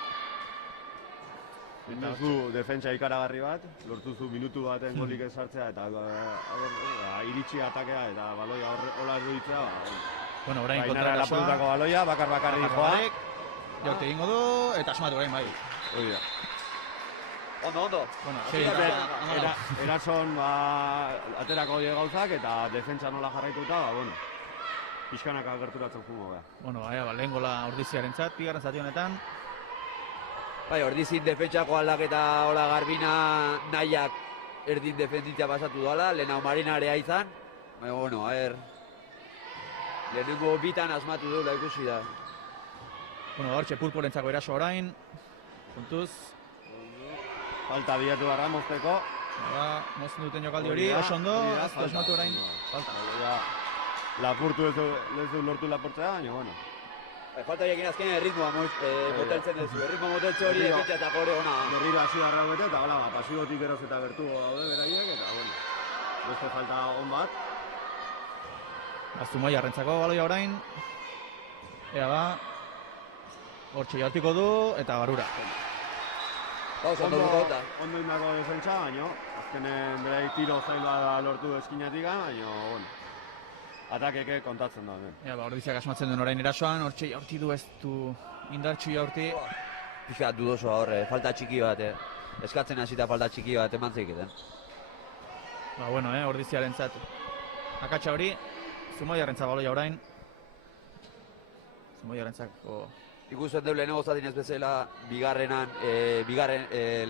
Duzu defentsa ikaragarri bat, lortuzu minutu baten golik ez sartzea eta iritsi atakea eta baloia hola erduitzea. Bueno, orain Gainara kontra lapurtako baloia, bakarrik joa. Jaute egingo du, eta asmatu orain bai. Hori da. Ondo. Bueno, Erason aterako die gauzak eta defentsa nola jarraituta, bueno, pixkanaka gerturatzen jungo beha. Bueno, lehen gola ordiziarentzat, bigarren zati honetan. Bai, ordizin defentsako aldaketa hola garbina nahiak erdin defenditzea pasatu dala, lehenau marinarea izan. Baina, bueno, lehenengo bitan asmatu duela ikusi da. Bueno, hortxe pulporentzako eraso orain. Kontuz. Falta bilatu barra mozteko. Mozten duten jokaldi hori, oso ondo, asmatu orain. Falta. Lapurtu ez du lortu lapurtzea, baina, bueno. Falta horiekin azkenean erritmoa moteltzen duzu. Erritmo moteltze hori defentsa eta gore ona. Berriro hasi barra bete eta hola, pasibotik geroz eta gertu daude beraiek eta, bueno, beste falta on bat. Zumaiarrentzako baloia orain. Ea ba. Hortxe jartiko du eta barura. Ondo indako defentsa, baina azkenen berai tiro zaila lortu eskinatik, baina, bueno, atakeke kontatzen da. Ea ba, ordiziak asmatzen duen orain erasoan, hortxe jaurti du ez du indartxu jaurti. Pixka dudosoa horre, falta txiki bat, eskatzen hasita falta txiki bat eman zeiketen. Ba, bueno, ordiziarentzat akatsa hori, Zumaiarrentzat baloia orain. Zumaiarrentzako Ikusten deu lehenengo zatin ez bezala, bigarren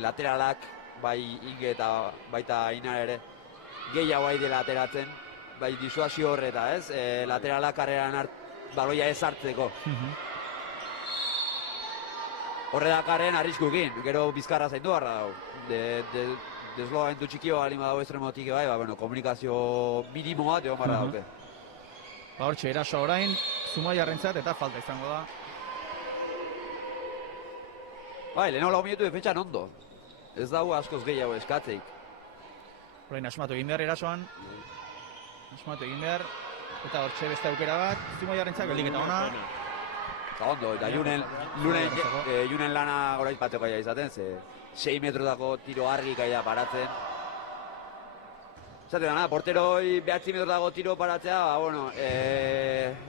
lateralak, bai Inge eta baita Ainar ere, gehiago bai dela ateratzen, bai disuasio horreta, ez? Lateralak karreran baloia ez hartzeko. Horre dakarren arriskukin, gero bizkarra zaindu barra dago. Deslogamentu txikio bali badago estremotik bai, bueno, komunikazio minimo bat egon barra dauke. Ba, hortxe, eraso orain, Zumaiarrentzat eta falta izango da. Bai, lehenago lau minutu defentsan ondo. Ez dago askoz gehiago eskatzeik. Orain asmatu egin behar erasoan. Asmatu egin behar. Eta hortxe beste aukera bat, Zumaiarrentzat geldiketa ona. Eta ondo, eta Junen lana goraiz bateko aia izaten, ze 6 metrotako tiro argi kaia paratzen. Zaten da, porteroi 9 metrotako tiro paratzea, bueno,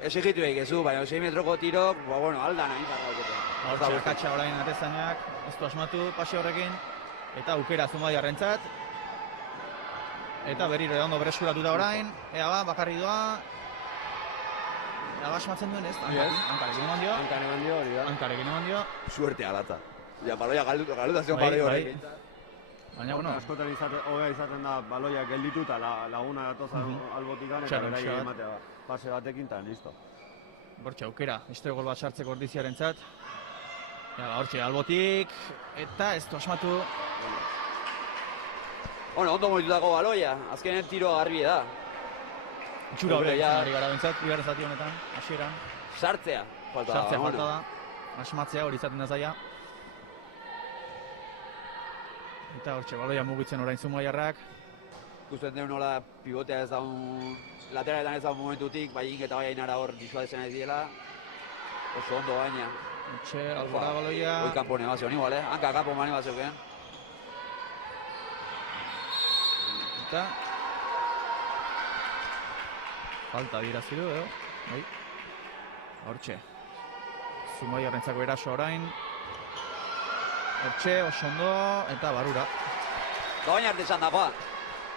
exigitu egizu, baina 6 metroko tiro, bueno, aldan hain zarra Hortxe, akatsa orain atezainak, ez du asmatu pasi horrekin. Eta aukera Zumaiarrentzat. Eta berriro ondo bereskuratuta orain. Ea ba, bakarri doa. Ea ba, asmatzen duen ez? Hankarekin eman dio. Hankarekin eman dio. Suerte alata. Ja, baloia galutazion baloi horrekin. Baina, bueno, askotan izaten da baloia gelditu eta laguna datoz albotikan eta berai ematea pase batekin eta listo. Hortxe, aukera, estero gol bat sartzeko ordiziarentzat. Hortxe, albotik, eta ez du asmatu. Bueno, ondo moitutako baloia, azkenen tiro garbi da. Itxura hori ari gara bentzat, bigarren zati honetan, hasieran. Sartzea falta da. Sartzea falta da, asmatzea hori izaten da zaila. Eta hortxe, baloia mugitzen orain Zumaiarrak. Ikusten duen nola pivotea ez daun, lateraletan ez daun momentutik, bai Inge eta bai Ainara hor disuadezen ez diela. Oso ondo baina. Hortxe, albora baloia. Hoi kanpo nebazioan igual, hanka kanpo mani bat zeuken. Eta falta dirazidu, bai. Hortxe. Zumaiarrentzako eraso orain. Hortxe, oso ondo, eta barura. Da baina arte esan dagoa.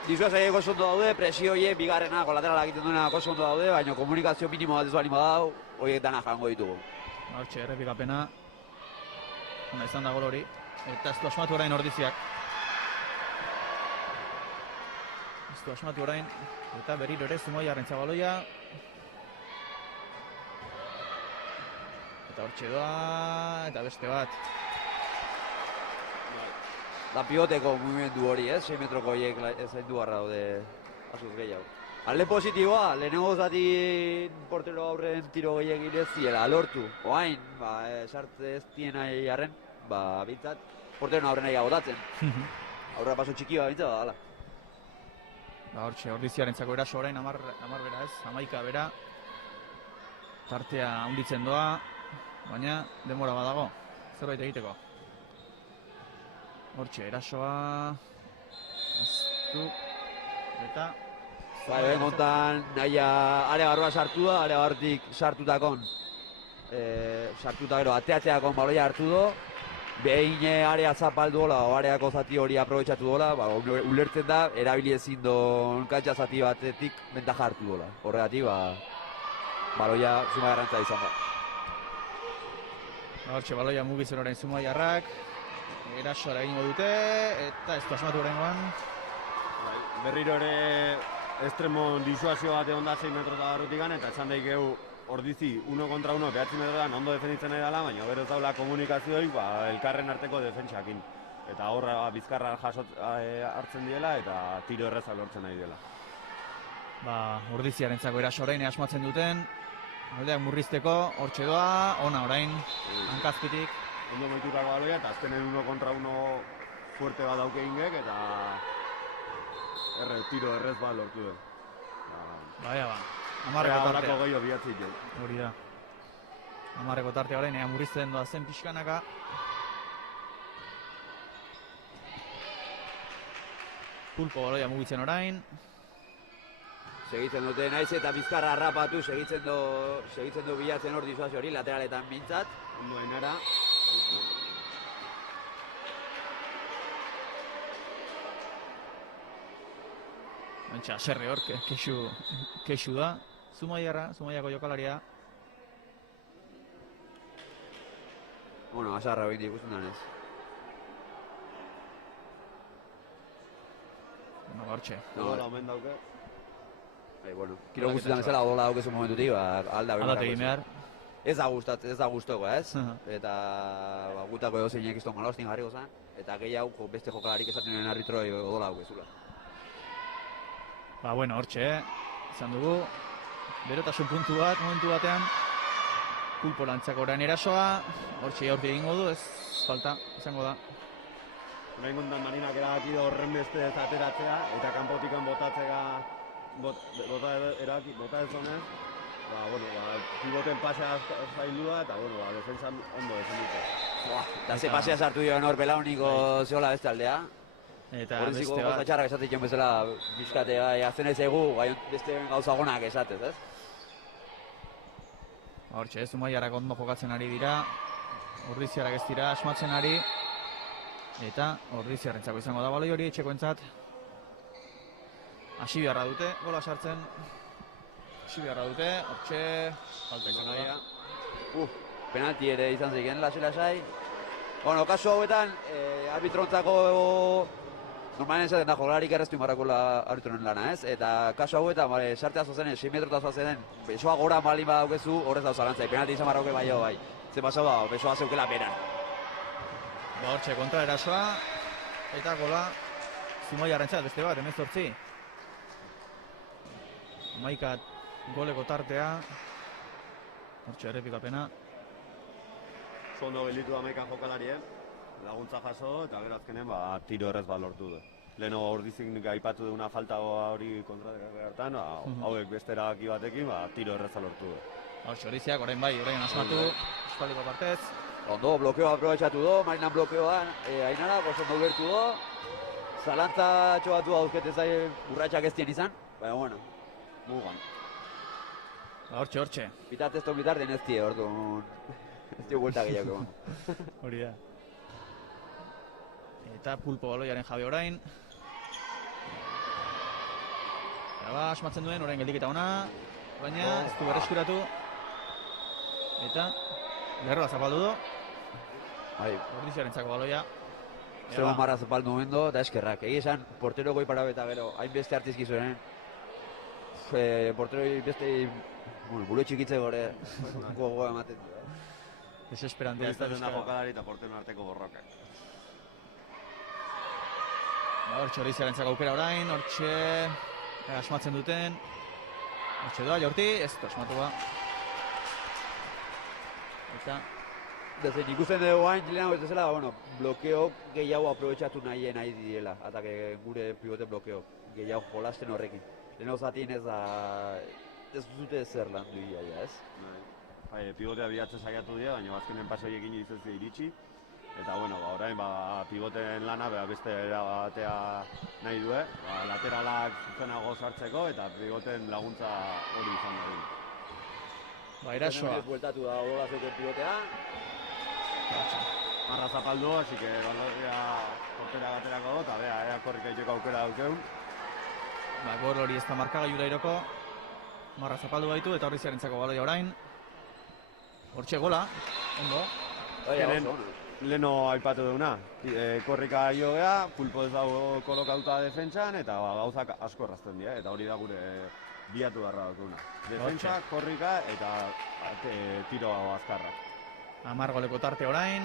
Disuazaiek oso ondo daude, presioiek, bigarrena, kolaterala egiten duenak oso ondo daude, baina komunikazio minimo bat ez bali badau, horiek dana jango ditugu. Hortxe, errepikapena. Ona izan da gol hori. Eta ez du asmatu orain Ordiziak. Ez du asmatu orain. Eta berriro ere Zumaiarrentza baloia. Eta hortxe doa, eta beste bat. Da pivoteko mugimendu hori, 6 metroko horiek ez du barra daude asuz gehiago. Alde positiboa, lehenengo zati portero aurren tiro gehiagin ez ziela, lortu. Oain, sartze ez dien nahi jarren, bintzat, portero aurren nahi botatzen. Aurra paso txiki bat bintzat, hala. Hortxe, Ordiziarentzako eraso orain, 10 bera ez, 11 bera. Tartea handitzen doa, baina denbora badago, zerbait egiteko. Hortxe, erasoa... Ez du... Eta... Ben kontan, naia area barrua sartu da, area barrutik sartutakon. Sartuta gero, ateatzeakon baloia hartu do. Behin area zapaldu dola, areako zati hori aprobetxatu dola, ulertzen da, erabili ezin doon kantxa zati batetik bentaja hartu dola. Horregatik, baloia Zumaiarrantza izan da. Hortxe, baloia mugitzen orain Zumaiarrak. Erasoara egingo dute, eta ez du asmatu horrengoan. Berriro ere estremon disuazio bat egon da 6 metrota barrutik eta esan daikegu Ordizi 1 kontra 1 9 metrotan ondo defenditzen nahi dela, baina beroz daula komunikazioik elkarren arteko defentsakin. Eta horra bizkarra hartzen diela eta tiro erreza lortzen nahi dela. Ordiziarentzako eraso orain asmatzen duten. Aldeak murrizteko, hortxe doa, ona orain, hankazpitik. Ondo moitutako baloia eta azkenen 1 kontra 1 fuerte bat dauke ingek eta tiro errez bat lortu den. Baina, 10 tartea. Gehiago bihatzik jo. Hori da. 10 tartea orain, murrizten doa zen pixkanaka. Pulpo baloia mugitzen orain. Segitzen dute naiz eta bizkarra harrapatu, segitzen du bilatzen hor disuazio hori, lateraletan bintzat. Ondo enara. Bentsa, serre hor, kexu da. Zumaiako jokalaria. Bueno, asarra hori ikusten danez. Hortxe. Odola omen dauke. Kilo guztetan ezela odola daukezu momentutik, alda egin behar. Ez da guztoko, ez? Eta gutako edo zeinek izton malostin jarriko zen. Eta gehiago beste jokalarik esaten nuen arbitroi odola daukezula. Hortxe, izan dugu. Berotasun puntu bat, momentu batean. Pulpo lantzako orain erasoa. Hortxe jaurti egingo du, ez falta, izango da. Orain kontan Marinak erabaki da horren beste ez ateratzea, eta kanpotikan botatzea bota ez honez. Pivoten pasea zaildu da, eta defensan ondo defenditza. Eta ze pasea sartu dioen hor belauniko zehola beste aldea. Eta Horreziko beste gauza bat. txarrak esatik bezala bizkatea zen ez egu, beste gauza gonak esatez, ez? Hortxe, Zumaiarrak ondo jokatzen ari dira. Ordiziarrak ez dira asmatzen ari. Eta Ordiziarrentzako izango da baloi hori etxekoentzat. Hasi beharra dute, gola sartzen. Hasi beharra dute, hortxe, falta izan da. Penalti ere izan ziken, lasai. Bueno, kasu hauetan, arbitrontzako normalen esaten da jokalarik erreztu inbarrakula arbitronen lana, ez? Eta kasu hauetan, sartea zozen, 6 metrota zozen, besoa gora malin badaukezu, horrez dauz zalantzai. Penalti izan barrauke bai. Ze pasau besoa zeukela penan. Hortxe, kontra erasoa, eta gola Zumaiarrentzat beste bat, 18. 11 goleko tartea. Hortxe, errepikapena. Ondo gelditu da 11 jokalarien, laguntza jaso eta gero azkenen tiro errez bat lortu du. Leheno Ordizik aipatu duguna falta hori kontrateka hartan, hauek beste erabaki batekin, tiro erreza lortu du. Hortxe, Ordiziak orain asmatu, espaliko partez. Ondo, blokeoa aprobetxatu do, Marinan blokeoan, Ainara, oso ondo gertu do. Zalantza txobatu dauzkete zai urratxak ez dien izan, baina bueno, mugan. Hortxe. Pitatez ton bitarten ez die, orduan. Ez dio buelta gehiago egon. Hori da. Eta Pulpo baloiaren jabe orain. Asmatzen duen, orain geldiketa ona, baina ez du berreskuratu. Eta lerroa zapaldu du. Ordiziarentzako baloia. Extremo marra zapaldu momentu eta eskerrak. Egi esan, portero goi parabeta gero, hainbeste artizki zuen. Portero beste buru txikitze gore gogoa ematen du. Desesperantea ez da Izaten da jokalari eta portero arteko borroka. Hortxe Ordiziarentzako aukera orain, hortxe asmatzen duten. Hortxe doa, Jaurti, ez da asmatu ba. Eta Dezen ikusten dugu hain lehenago ez dezela, blokeo gehiago aprobetxatu nahi direla, atake gure pivote blokeo gehiago jolasten horrekin. Lehenago zatien ez dute zer lan du iaia, ez? Pivotea bilatzen saiatu dira, baina azkenen pasoiekin izan iritsi. Eta orain pivoteen lana beste era batea nahi du, lateralak zuzenago sartzeko eta pivoten laguntza hori izan da. Erasoa. Bueltatu da odolazeko pivotea. Marra zapaldu, así que baloia portera baterako eta ea korrika iteko aukera daukeun. Gol hori ez da markagailura iroko. Marra zapaldu baitu eta Ordiziarentzako baloia orain. Hortxe gola, ondo. Leno aipatu duguna, korrika joa, pulpo ez dago kolokauta defentsan eta gauzak asko errazten dira, eta hori da gure biatu beharra duguna. Defentsa, korrika eta tiro azkarrak. 10 goleko tarte orain.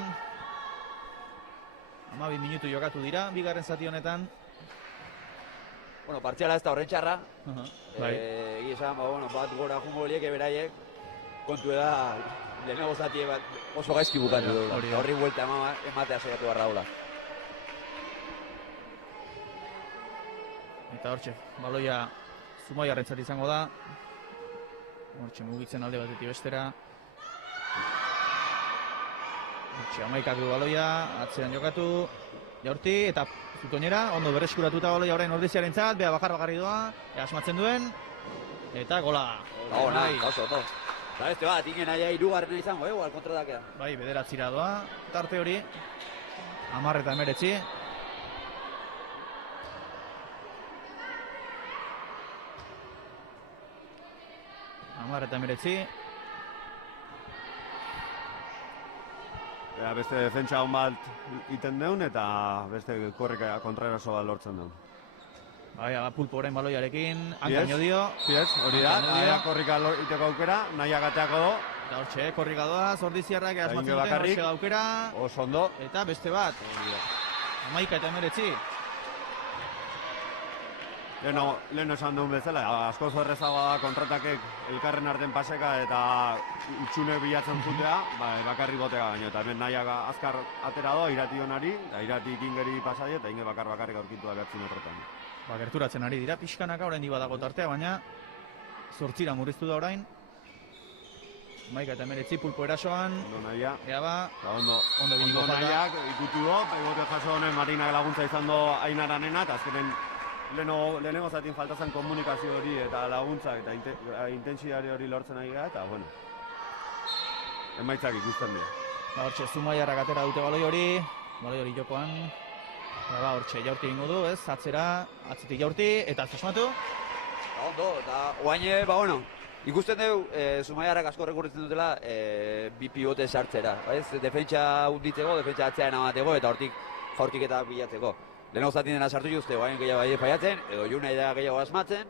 12 minutu jokatu dira, bigarren zati honetan. Partziala ez da horren txarra. Bai. Esan, bat gora jungo horiek eberaiek, kontu da lehenago zati oso gaizki bukatu du. Horri buelta ematea saiatu behar daula. Eta hortxe, baloia Zumaiarrentzat izango da. Hortxe mugitzen alde batetik bestera. Hortxe, 11 du baloia, atzean jokatu. Jaurti eta Zutoinera, ondo berreskuratuta baloia orain Ordiziarentzat, bea bakarri doa, asmatzen duen. Eta gola. Nahi, oso. Eta beste bat, ingen aia irugarrena izango, al kontradakea. Bai, 9 doa, tarte hori. 10 eta 19. Eta 19. Beste defentsa hon bat iten deun eta beste korrika kontraeraso bat lortzen deun. Bai, pulpo orain baloiarekin, hankaino dio. Piez, hori da, korrika iteko aukera, nahi agateako do. Eta hortxe, korrika doaz, Ordiziarrak asmatzen duten, hortxe da aukera. Oso ondo. Eta beste bat, 11 eta 19. Lehen esan duen bezala, asko zorrezagoa da kontratakek elkarren arten paseka eta utxunek bilatzen zutea, bakarri botea baino, eta hemen nahiak azkar atera doa, irati honari, eta irati ikingeri pasadio, eta inge bakarrik aurkitu da 9 metrotan. Gerturatzen ari dira, pixkanaka orain badago tartea, baina 8 murriztu da orain. 11 eta 19 pulpo erasoan. Ondo nahia. Ea ba, ondo biliko falta. nahiak ikutu do, egote jaso honen Marinak laguntza izan do Ainaranena, eta azkenen lehenengo zatin faltazan komunikazio hori eta laguntza eta intensidade hori lortzen ari gara, eta emaitzak ikusten dira. Hortxe, Zumaiarrak atera dute baloi hori jokoan. Hortxe, Jaurti egingo du, ez? Atzetik Jaurti, eta asmatu. Ondo, eta oain, ikusten dugu, Zumaiarrak asko rekurritzen dutela bi pivote sartzera. Defentsa unditzeko, defentsa atzean amateko, eta hortik eta bilatzeko. Lehenago zatin dena sartu juzte, oain gehiago faiatzen, edo juna idea gehiago asmatzen.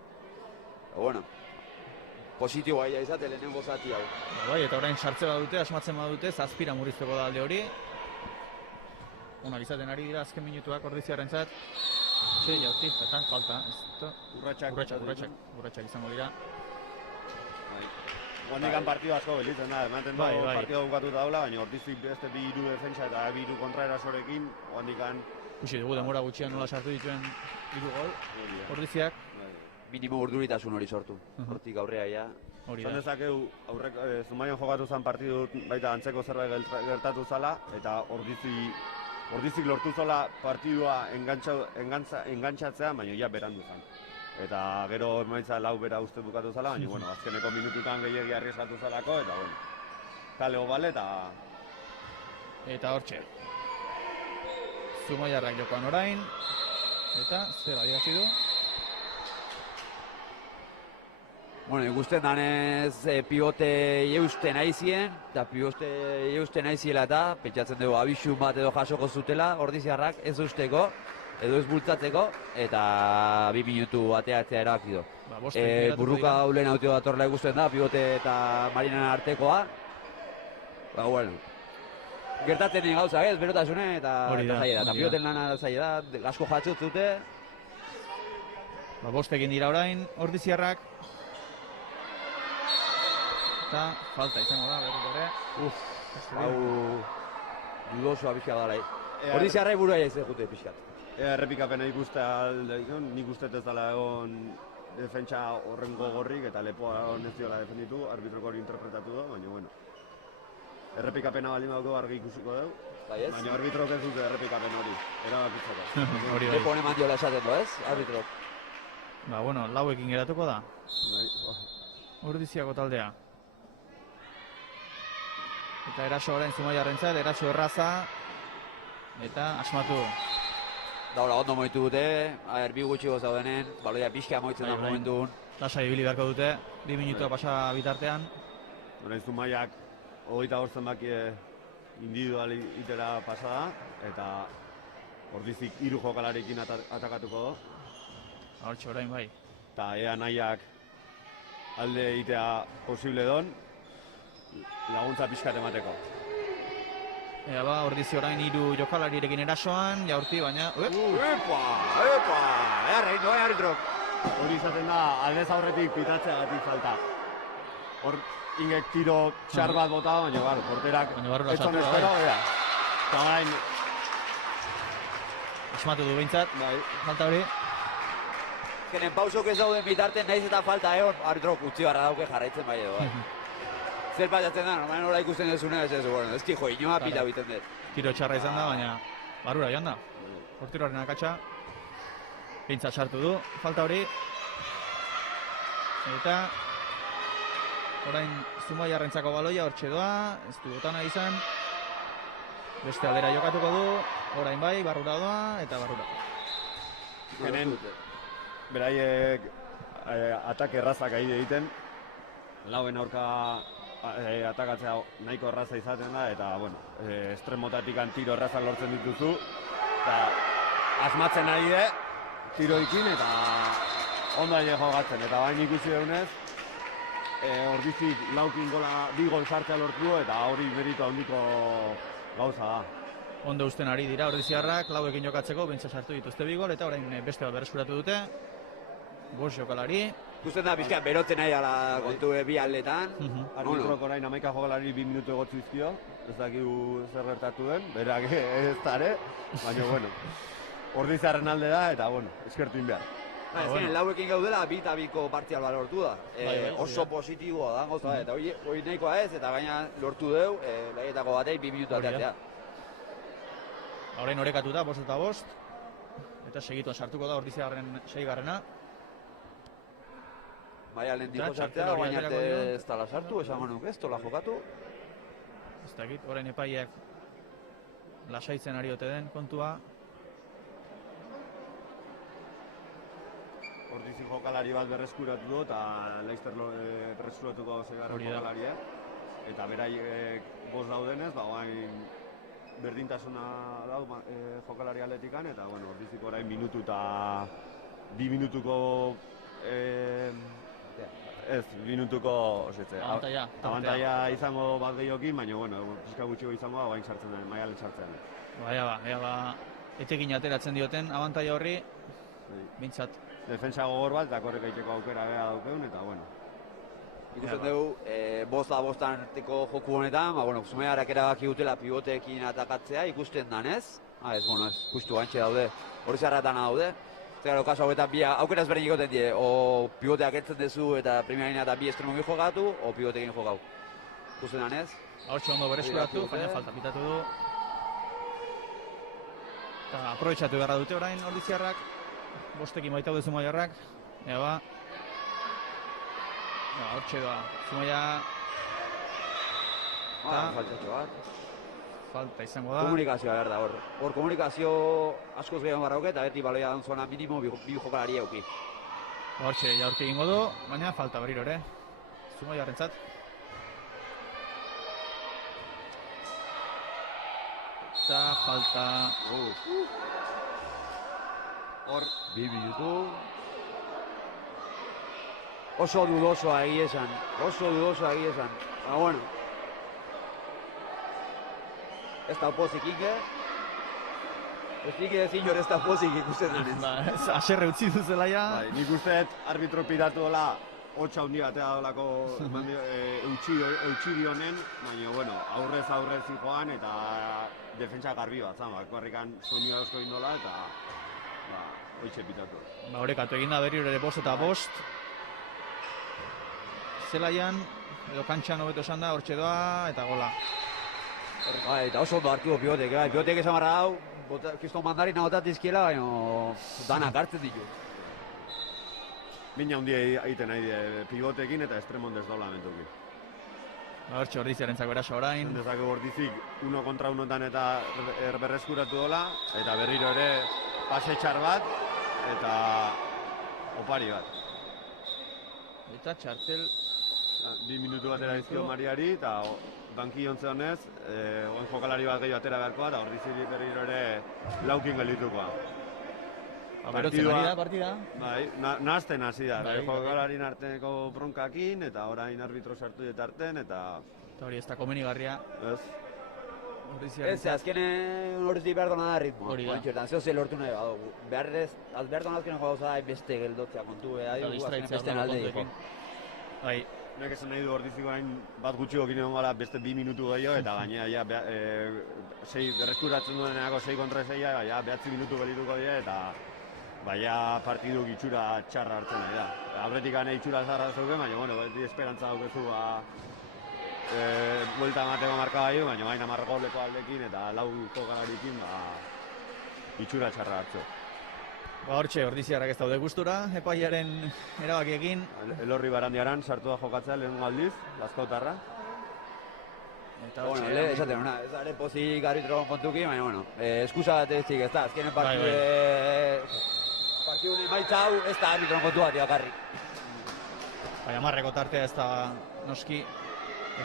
Positiboa izate lehenengo zati hau. Bai, eta orain sartze badute, asmatzen badute, 7 murrizteko da alde hori. Onak izaten ari dira azken minutuak Ordiziarrentzat. Jaurti, eta falta. Urratxak izango dira. Guandikan partidu asko belitzen da, ematen dugu partidua bukatuta daula, baina Ordizik beste 2 defentsa eta 2 kontraerasorekin, guandikan... Ikusi dugu denbora gutxian nola sartu dituen 3 gol, Ordiziak. Minimo urduritasun hori sortu, hortik aurrea ja. Zan dezakeu, Zumaian jokatu zen partidu baita antzeko zerbait gertatu zala, eta Ordizik lortu zela partidua engantzatzea, baina ja berandu zen. Eta gero emaitza 4 bera uste bukatu zela, baina azkeneko minututan gehiagi arriesgatu zelako, eta talego bale eta hortxe. Zumaiarrak jokoan orain, eta zer adierazi du? Bueno, ikusten danez pivote eusten aizien, eta pivote eusten aiziela eta pentsatzen dugu abixun bat edo jasoko zutela ordiziarrak ez usteko, edo ez bultzatzeko, eta 2 minutu ateatzea erabaki du. Burruka ulen autio datorrela ikusten da, pivote eta Marinan artekoa. Bueno, gertatzen nien gauza, ez, berotasune eta zaila da. Eta pivoten lana zaila da, asko jatzut zute. Bostekin dira orain, ordiziarrak. Eta falta izango da, berrik ere. Hau dudoso abixia dara. Ordiziarrai burua jaiz jute pixkat. Errepikapena ikustea, nik uste ez dela egon defentsa horren gogorrik eta lepoa ez diola defenditu, arbitroko hori interpretatu du, baina bueno. Errepikapena baldin badauko argi ikusiko dugu, baina arbitrok ez dute errepikapen hori, erabakitzeko. Lepo honen mandiola esaten du, ez, arbitrok? Bueno, lauekin geratuko da. Ordiziako taldea. Eta eraso orain Zumaiarrentzat, eraso erraza. Eta asmatu. Daula, ondo moitu dute, bi gutxi gozaudenen, baloia pixka moitzen da momentun. Lasai ibili beharko dute, 2 minutua pasa bitartean. Orain Zumaiak 25 zenbaki individual itera pasada, eta Ordizik 3 jokalarekin atakatuko du. Hortxe orain bai. Eta ea nahiak alde egitea posible don, laguntza pixkat emateko. Ea ba, Ordizi orain 3 jokalarirekin erasoan, jaurti baina... Epa! Errein doa arbitrok! Hori izaten da, aldez aurretik pitatzeagatik falta. Hor, ingek tiro txar bat bota, baina bar, porterak ez zon espero, eta orain... Asmatu du behintzat, falta hori. Genen pausok ez dauden bitarten, nahiz eta falta egon, arbitrok utzi barra dauke jarraitzen bai edo. Zer pasatzen da, normalen hori ikusten dezune, ez ki jo, inoa pila biten dut. Tiro txarra izan da, baina barrura joan da. Portiroaren akatsa. Pintza sartu du, falta hori. Eta orain Zumaiarrentzako baloia hortxe doa, ez du botana izan. Beste aldera jokatuko du, orain bai, barrura doa, eta barrura. Genen, beraiek atake errazak ari egiten, lauen aurka atakatzea nahiko erraza izaten da, eta bueno, estremotatik tiro errazak lortzen dituzu, eta asmatzen ari tiroikin, eta ondo ari jogatzen, eta bain ikusi dugunez, Ordizik laukin gola 2 gol sartzea lortu, eta hori meritu handiko gauza da. Ondo usten ari dira ordiziarrak, lauekin jokatzeko, bentsa sartu dituzte 2 gol, eta orain beste bat berreskuratu dute. 5 jokalari. Ikusten da, bizka berotzen nahi ala kontu bi aldetan. Arbitrok orain 11 jokalari 2 minutu egotzu izkio, ez dakigu zer gertatu den, berak ez dare, baina bueno, Ordiziarren alde da, eta bueno, eskertu inbehar. Ezken, lauekin gaudela, 2-2ko partzial bat lortu da. Oso positiboa da, gauza, eta hori nahikoa ez, eta gaina lortu deu, lehietako batei 2 minutu ateatzea. Orain orekatu da, 5-5, eta segituan sartuko da Ordiziarren 6garrena. Baina lendiko sartzea, baina ez tala sartu, esango nuke, ez tola jokatu. Ez dakit, orain epaiak lasaitzen ari ote den kontua. Ordizi jokalari bat berreskuratu du, eta Leicester berreskuratuko 6garren jokalaria. Eta beraiek 5 daudenez, baina berdintasuna dau jokalari aldetikan, eta bueno, Ordizik orain minutu eta 2 minutuko abantaia izango bat gehiokin, baina bueno, pixka gutxiko izango da, bain sartzen den, maialen sartzen den. Ea ba, etekin ateratzen dioten abantaia horri, bintzat. Defensa gogor bat, eta korrek egiteko aukera beha daukeun, eta bueno. Ikusten dugu, 5-5 arteko joku honetan, Zumaiarrak erabaki dutela pivoteekin atakatzea ikusten danez. Ez, justu gantxe daude, hori zarratana daude. Zeraro, kasu hauetan bi aukera ezberdin ikoten die, o pivoteak entzen dezu eta primera linea eta 2 estremokin jokatu, o pivotekin jokau. Ikusten danez. Hortxe ondo berreskuratu, baina falta pitatu du. Eta aprobetxatu beharra dute orain Ordiziarrak. 5ekin baita daude Zumaiarrak. Ea ba. Hortxe doa, Zumaia... Faltatxo bat. Falta izango da. Komunikazioa behar da hor. Hor komunikazio askoz gehiago barrauke eta beti baloia dan zona minimo 2 jokalari euki. Hortxe, jaurti egingo du, baina falta berriro ere. Zumaiarrentzat. Eta falta... Hor, 2 minutu. Oso dudosoa egia esan. Bueno. Ez da opozik ike. Ez da opozik ikusten denez. Aserre utzi duzela ja. Bai, nik uste arbitro piratu dola, hotxa hundi batea dolako eutxiri honen, baina, bueno, aurrez zijoan eta defentsa garbi bat, zan, barrikan sonioa eusko indola eta hoitxe pitatu. Orekatu eginda berriro ere 5 eta 5. Zelaian, edo kantxan hobeto esan da, hortxe doa eta gola. Eta oso ondo hartu Pivotek, Pivotek esan barra hau, kiston mandarina botatizkiela, baina danak hartzen ditu. Mina hundi egiten nahi die Pivotekin eta Estremon desdobla mentuki. Hortxe Ordiziarentzako eraso orain. Dezake Ordizik 1 kontra 1 eta berreskuratu dola, eta berriro ere pase txar bat, eta opari bat. Eta txartel... 2 minutu batera dizkio Mariari, eta bankiontze honez, oen jokalari bat gehiago atera beharkoa, eta Ordiziri berriro ere laukin gelditukoa. Berotzen ari da partida? Bai, nahazten hasi da, Bai, jokalarien arteko bronkakin, eta orain arbitro sartu ditarten, eta... Eta hori ez da komenigarria. Ez. Ez, azkenen Ordizi behar dona da ritmoa. Hori da. Zeo ze lortu nahi badugu. Behar dona azkenen joan gauza beste geldotzea kontu, azkenen beste alde diko. Bai. Nek esan nahi du Ordiziko hain bat gutxi gokin egon gara beste 2 minutu gehiago, eta gainera ja, berreskuratzen dueneako 6 kontra 6, ja, 9 minutu gelituko dira, eta baina partidu itxura txarra hartzen nahi da. Aurretik gane itxura zarra zauken, baina, bueno, beti esperantza daukezu, buelta emateko markagailu, baina baina 10 goleko aldekin eta 4 jokalarikin, itxura txarra hartzu. Hortxe, Ordiziarrak ez daude gustura, epaiaren erabakiekin. Elorri Barandiaran sartu da jokatzea lehen aldiz, Lazkautarra. Eta Bueno, hortxe... esaten hona, ez are pozik arbitro kontuki, baina, bueno, eskusa bat ez zik, ez da, azkenen Bai. partidun emaitza hau ez da arbitron kontu bat bakarrik. Baina marreko tartea ez da noski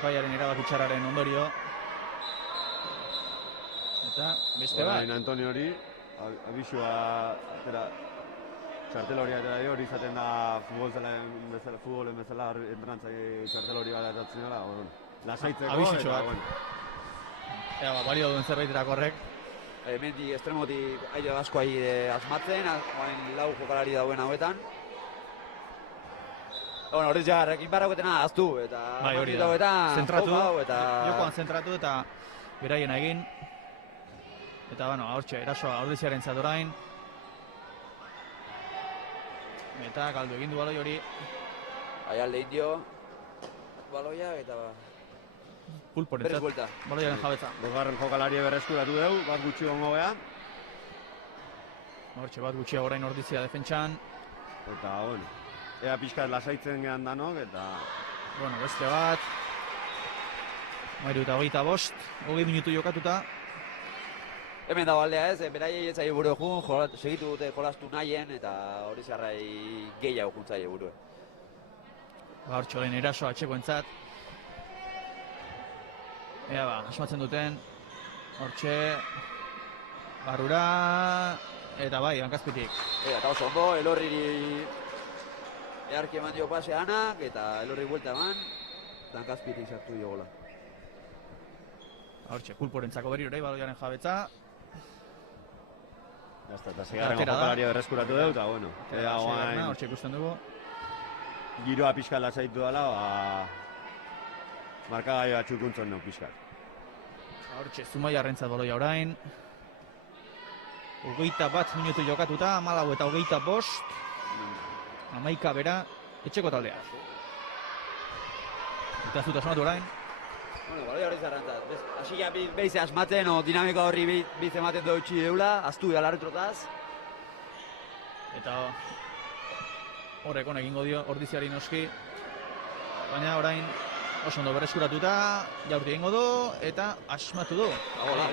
epaiaren erabakitxarraren ondorio. Eta beste bat. Orain Antonio hori, abisua atera, txartel hori atera hori izaten da futbolen bezala entrantzai txartel hori bat atatzen dela, lasaitzeko Abisitxo eta, bat. bueno. Ea, balio duen zerbaiterak horrek. Hemendik estremotik aile asko asmatzen, orain 4 jokalari dauen hauetan. Bueno, hori jarrekin barrauketena aztu, eta Bai, hori da. Zentratu, eta... jokoan zentratu eta beraien egin. Eta, bueno, hortxe, erasoa Ordiziaren orain. Eta galdu egin du baloi hori. Aialde indio, baloia eta Pulporentzat. berriz buelta. Baloiaren jabetza. Bosgarren jokalari berreskuratu dugu, bat gutxi gongo beha. Hortxe, bat gutxia orain Ordizia defentsan. Eta, bueno, ea pixkat lasaitzen gehan danok, eta... Bueno, beste bat. 25, 20 minutu jokatuta. Hemen dago aldea ez, beraiei ez zaio buru jun, segitu dute jolastu nahien, eta hori zarrai gehiago juntzaile burue. Hortxe orain erasoa atxekoentzat. Ea ba, asmatzen duten. Hortxe, barrura, eta bai, hankazpitik. Eta oso ondo, Elorriri eharki eman dio pase Anak, eta Elorri buelta eman, eta hankazpitik sartu dio gola. Hortxe, Pulporentzako berriro ere, baloiaren jabetza. Eta segarren Atera da. jokalaria berreskuratu dugu, eta, bueno, ea guain Hortxe ikusten dugu. giroa pixkat lasaitu dela, markagai bat txukuntzon neu pixkat. Hortxe, Zumaiarrentzat baloia orain. 21 minutu jokatuta, 14 eta 25. 11 bera, etxeko taldea. Eta zut asmatu orain. Bueno, baloi hori zarrantzat. Asila behize asmatzen, o dinamika horri biz ematen dutxi deula, aztu egal arbitrotaz. Eta horrek honek egingo dio Ordiziari noski. Baina orain oso ondo berreskuratuta, jaurti egingo du, eta asmatu du. Gola,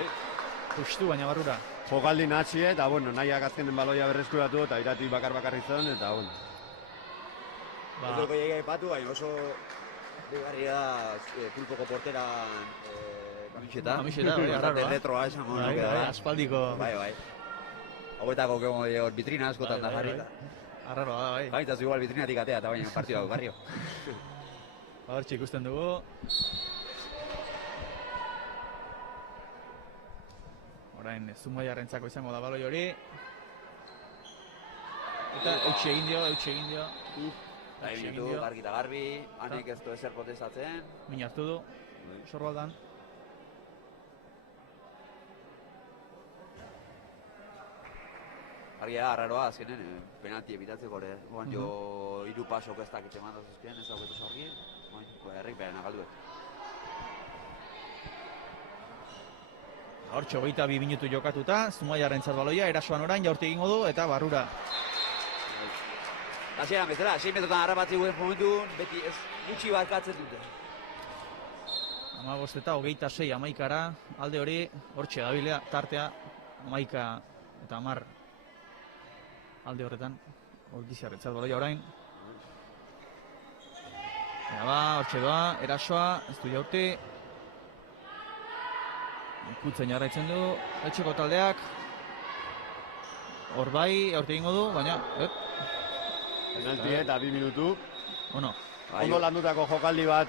Justu, baina barrura. Jokaldi nahatxie, eta, bueno, nahiak azkenen baloia berreskuratu, eta iratik bakar izan, eta, bueno. Ez dugu aipatu, baina oso begarria da pulpoko porteran kamiseta. Kamiseta, bai, arraroa. Retroa esango Bai, nuke bai, da. aspaldiko. Bai. Hauetako hor vitrina askotan da jarrita. Arraroa da, bai. Gaintzazu igual vitrinatik atea eta baina partidua garrio. Hortxe ikusten dugu. Orain Zumaiarrentzako izango da baloi hori. Eta eutxe egin dio. Bai, minutu, gargi eta garbi, hanek ez du ezer protestatzen. Min hartu du, sorbaldan. Argia, arraroa, azkenen, penalti ebitatzeko ere. Jo, hiru pasok ez dakit eman dazuzkien, ez dauketu zorgi. Herrik behar nagalduet. Hortxe, 22 minutu jokatuta, Zumaiarrentzat baloia, erasoan orain jaurti egingo du, eta barrura. Hasieran bezala, 6 metrotan harrapatzi guen momentun, beti ez gutxi barkatzen dute. 15 eta 26 amaikara, alde hori, hortxe dabilea, tartea, 11 eta 10 alde horretan, Ordiziarrentzat baloia orain. Hortxe doa, erasoa, ez du jaurti. Ikutzen jarraitzen du, etxeko taldeak. Hor bai, jaurti egingo du, baina, Penalti eta 2 minutu. Bueno, Ondo landutako jokaldi bat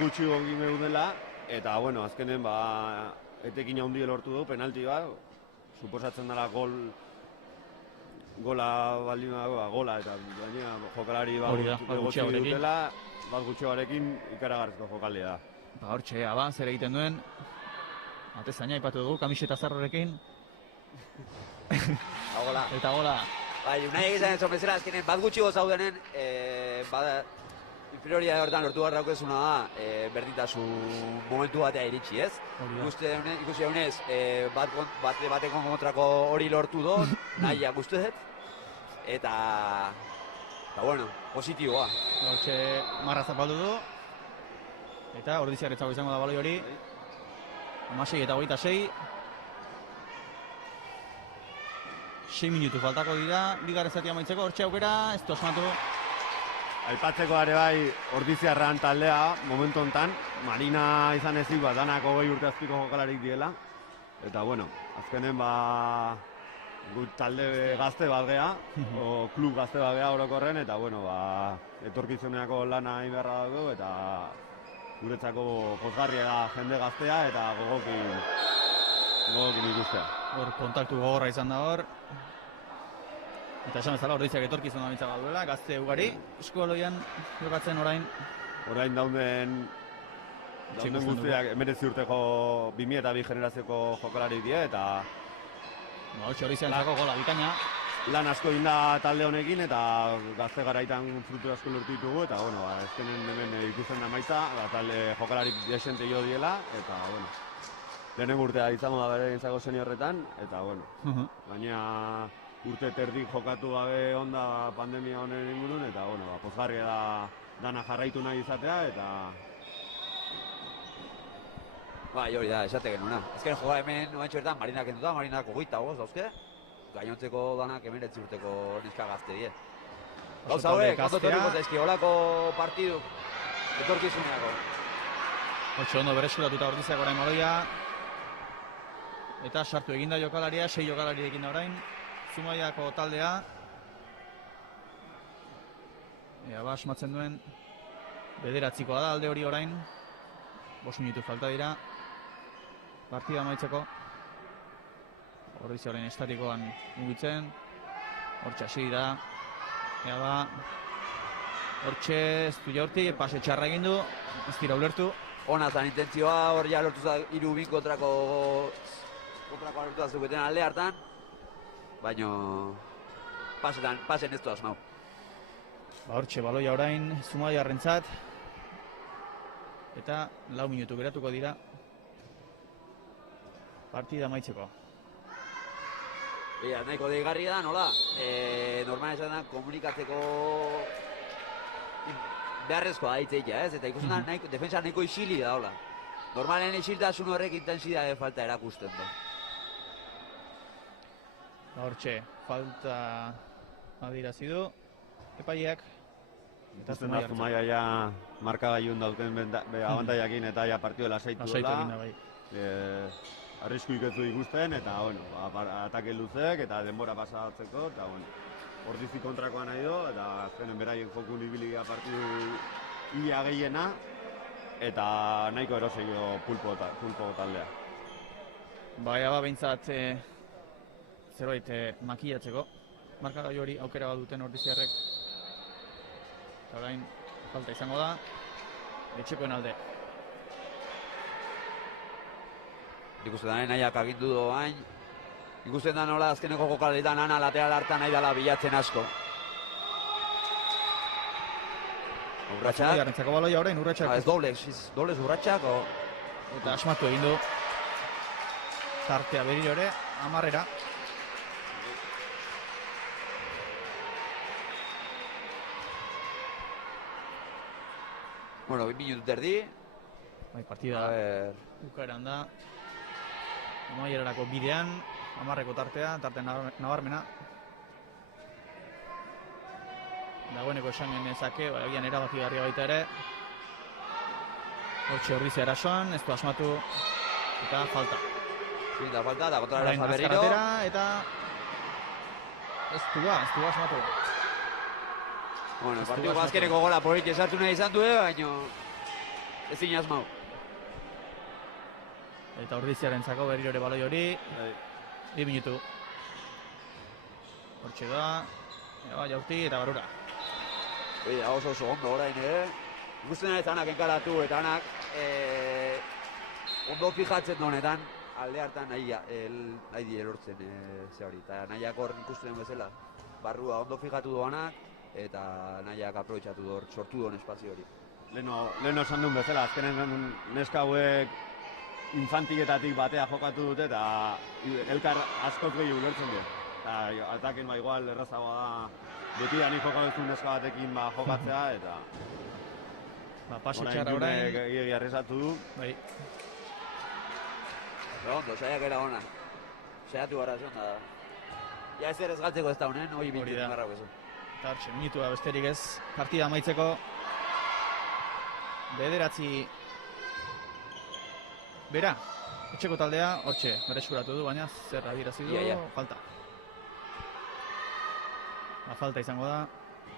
gutxi gongin dela, eta, bueno, azkenen, etekin handi lortu du, penalti bat, suposatzen dela gola baldin dago, gola, eta baina jokalari gutxi dutela, bat gutxi ikaragarrizko jokaldi da. Hortxe, zer egiten duen, atezaina ipatu dugu, kamiseta zarrorekin. Eta gola. Bai, nahi egizan ez bezala, azkenen bat gutxi gozaudenen, inferioria hortan lortu behar daukezuna da, berdintasun momentu batea iritsi, ez? Ikusi daunez, bateko kontrako hori lortu do, nahiak uste dut, eta, bueno, positiboa. Hortxe, marra zapaldu du, eta Ordiziarrentzako izango da baloi hori, 16 eta 26. 6 minutu faltako dira, bigarren zatia amaitzeko, hortxe aukera, ez du asmatu. Aipatzeko ere bai Ordiziarran taldea, momentu honetan, Marina izan ezik, danako 20 urte azpiko jokalarik diela. Eta, bueno, azkenen talde gazte bat gea, o klub gazte bat gea orokorren, eta, bueno, etorkizuneako lana inberra dugu, eta guretzako pozgarria da jende gaztea, eta gogokin ikustea. Hor kontaktu gogorra izan da hor. Eta esan bezala Ordiziak etorkizuna mitza duela, gazte ugari, eskualoian jokatzen orain. Orain dauden guztiak 19 urteko 2002 generazioko jokalarik die, eta hortxe Ordiziarentzako gola bikaina. Lan asko inda talde honekin, eta gazte garaitan frutu asko lortu ditugu, eta, bueno, ezkenen hemen ikusten da maitza, talde jokalarik desente jo diela, eta, bueno, lehenen urtea izango da bere gintzako seniorretan, eta, bueno, baina urte terdik jokatu gabe onda pandemia honen ingurun, eta, bueno, pozgarria da dana jarraitu nahi izatea, eta... Bai, hori da, esate genuna. Ezken joga hemen, oaintxo bertan, Marinak enduta, Marinak 25 dauzke, gainontzeko danak 19 urteko neska gazte die. Gauza hauek, ondo torriko zaizki, holako partidu, etorkizuneako. Hortxe ondo bereskuratuta Ordiziak orain baloia. Eta sartu eginda jokalaria, 6 jokalari eginda orain. Zumaiako taldea. Asmatzen duen, bederatzikoa da alde hori orain. 5 minutu falta dira. Partida amaitzeko. Ordizia orain estatikoan mugitzen. Hortxe hasi da. Hortxe ez du jaurti, pase txarra egin du. Ez dira ulertu. Ona zan intentzioa, hor ja lortu za 3-2 kontrako lortu da zuketen alde hartan. Baina pasen ez du asmau. Hortxe baloia orain Zumaiarrentzat. Eta 4 minutu geratuko dira partida amaitzeko. Nahiko deigarri da, nola? Normal esan da, komunikatzeko beharrezkoa da hitzeitea, ez? Eta ikusten da, defensa nahiko isili da, hola. Normalen isiltasun horrek intensidade falta erakusten da. Hortxe, falta adirazi du epaileak. Ikusten da Zumaia ja markagailun dauten abantaiakin eta ja partidu lasaitu dela. Arriskuik ez du ikusten eta, bueno, atake luzek eta denbora pasatzeko eta, bueno, Ordizi kontrakoa nahi do eta azkenen beraien jokun ibiliga partidu ia gehiena eta nahiko erosegio pulpo taldea. Baina behintzat zerbait makillatzeko. Markagailu hori aukera bat duten ordiziarrek. Eta orain falta izango da. Etxekoen alde. Ikusten da nahiak agindu doain. Ikusten da nola azkeneko jokaletan ana lateral hartan nahi dela bilatzen asko. Urratxak. Zumaia baloia orain urratxak. Ez doblez urratxak. Eta asmatu egin du. Tartea berriro ere, 10-era. Bueno, 2 minutu erdi. Bai, partida bukaeran da. Amaierarako bidean, 10-eko tartea nabarmena. Dagoeneko esan genezake, agian erabakigarria baita ere. Hortxe Ordizia erasoan, ez du asmatu eta falta. Eta falta, eta kontra erasoa berriro. Eta ez du asmatu. Bueno, partidoko azkeneko gola porik esartu nahi izan du, baina ezin asmau. Eta Ordiziaren zako berriro ere baloi hori. 2 minutu. Hortxe da, Jaurti eta Barura. Oso ondo orain, ikusten ez anak enkaratu eta anak ondo fijatzen honetan alde hartan nahi die lortzen ze hori. Eta nahiak hor ikusten den bezala, barrua ondo fijatu doanak eta nahiak aprobetxatu dut, sortu duen espazio hori. Lehen esan duen bezala, azkenen neska hauek infantiketatik batea jokatu dute eta elkar askoz gehiago ulertzen dut. Eta ataken igual errazagoa da beti da nik jokatu neska batekin jokatzea eta pase txarra orain gehiagi arrezatu du. Bai. Ondo, saiak era ona. Saiatu gara zion da. Ja ez ere ez galtzeko ez da honen, hori bintu marrako ezo. Eta hortxe, minutua besterik ez, partida amaitzeko. 9 bera, etxeko taldea, hortxe, bereskuratu du, baina zer adierazi du, falta. Falta izango da,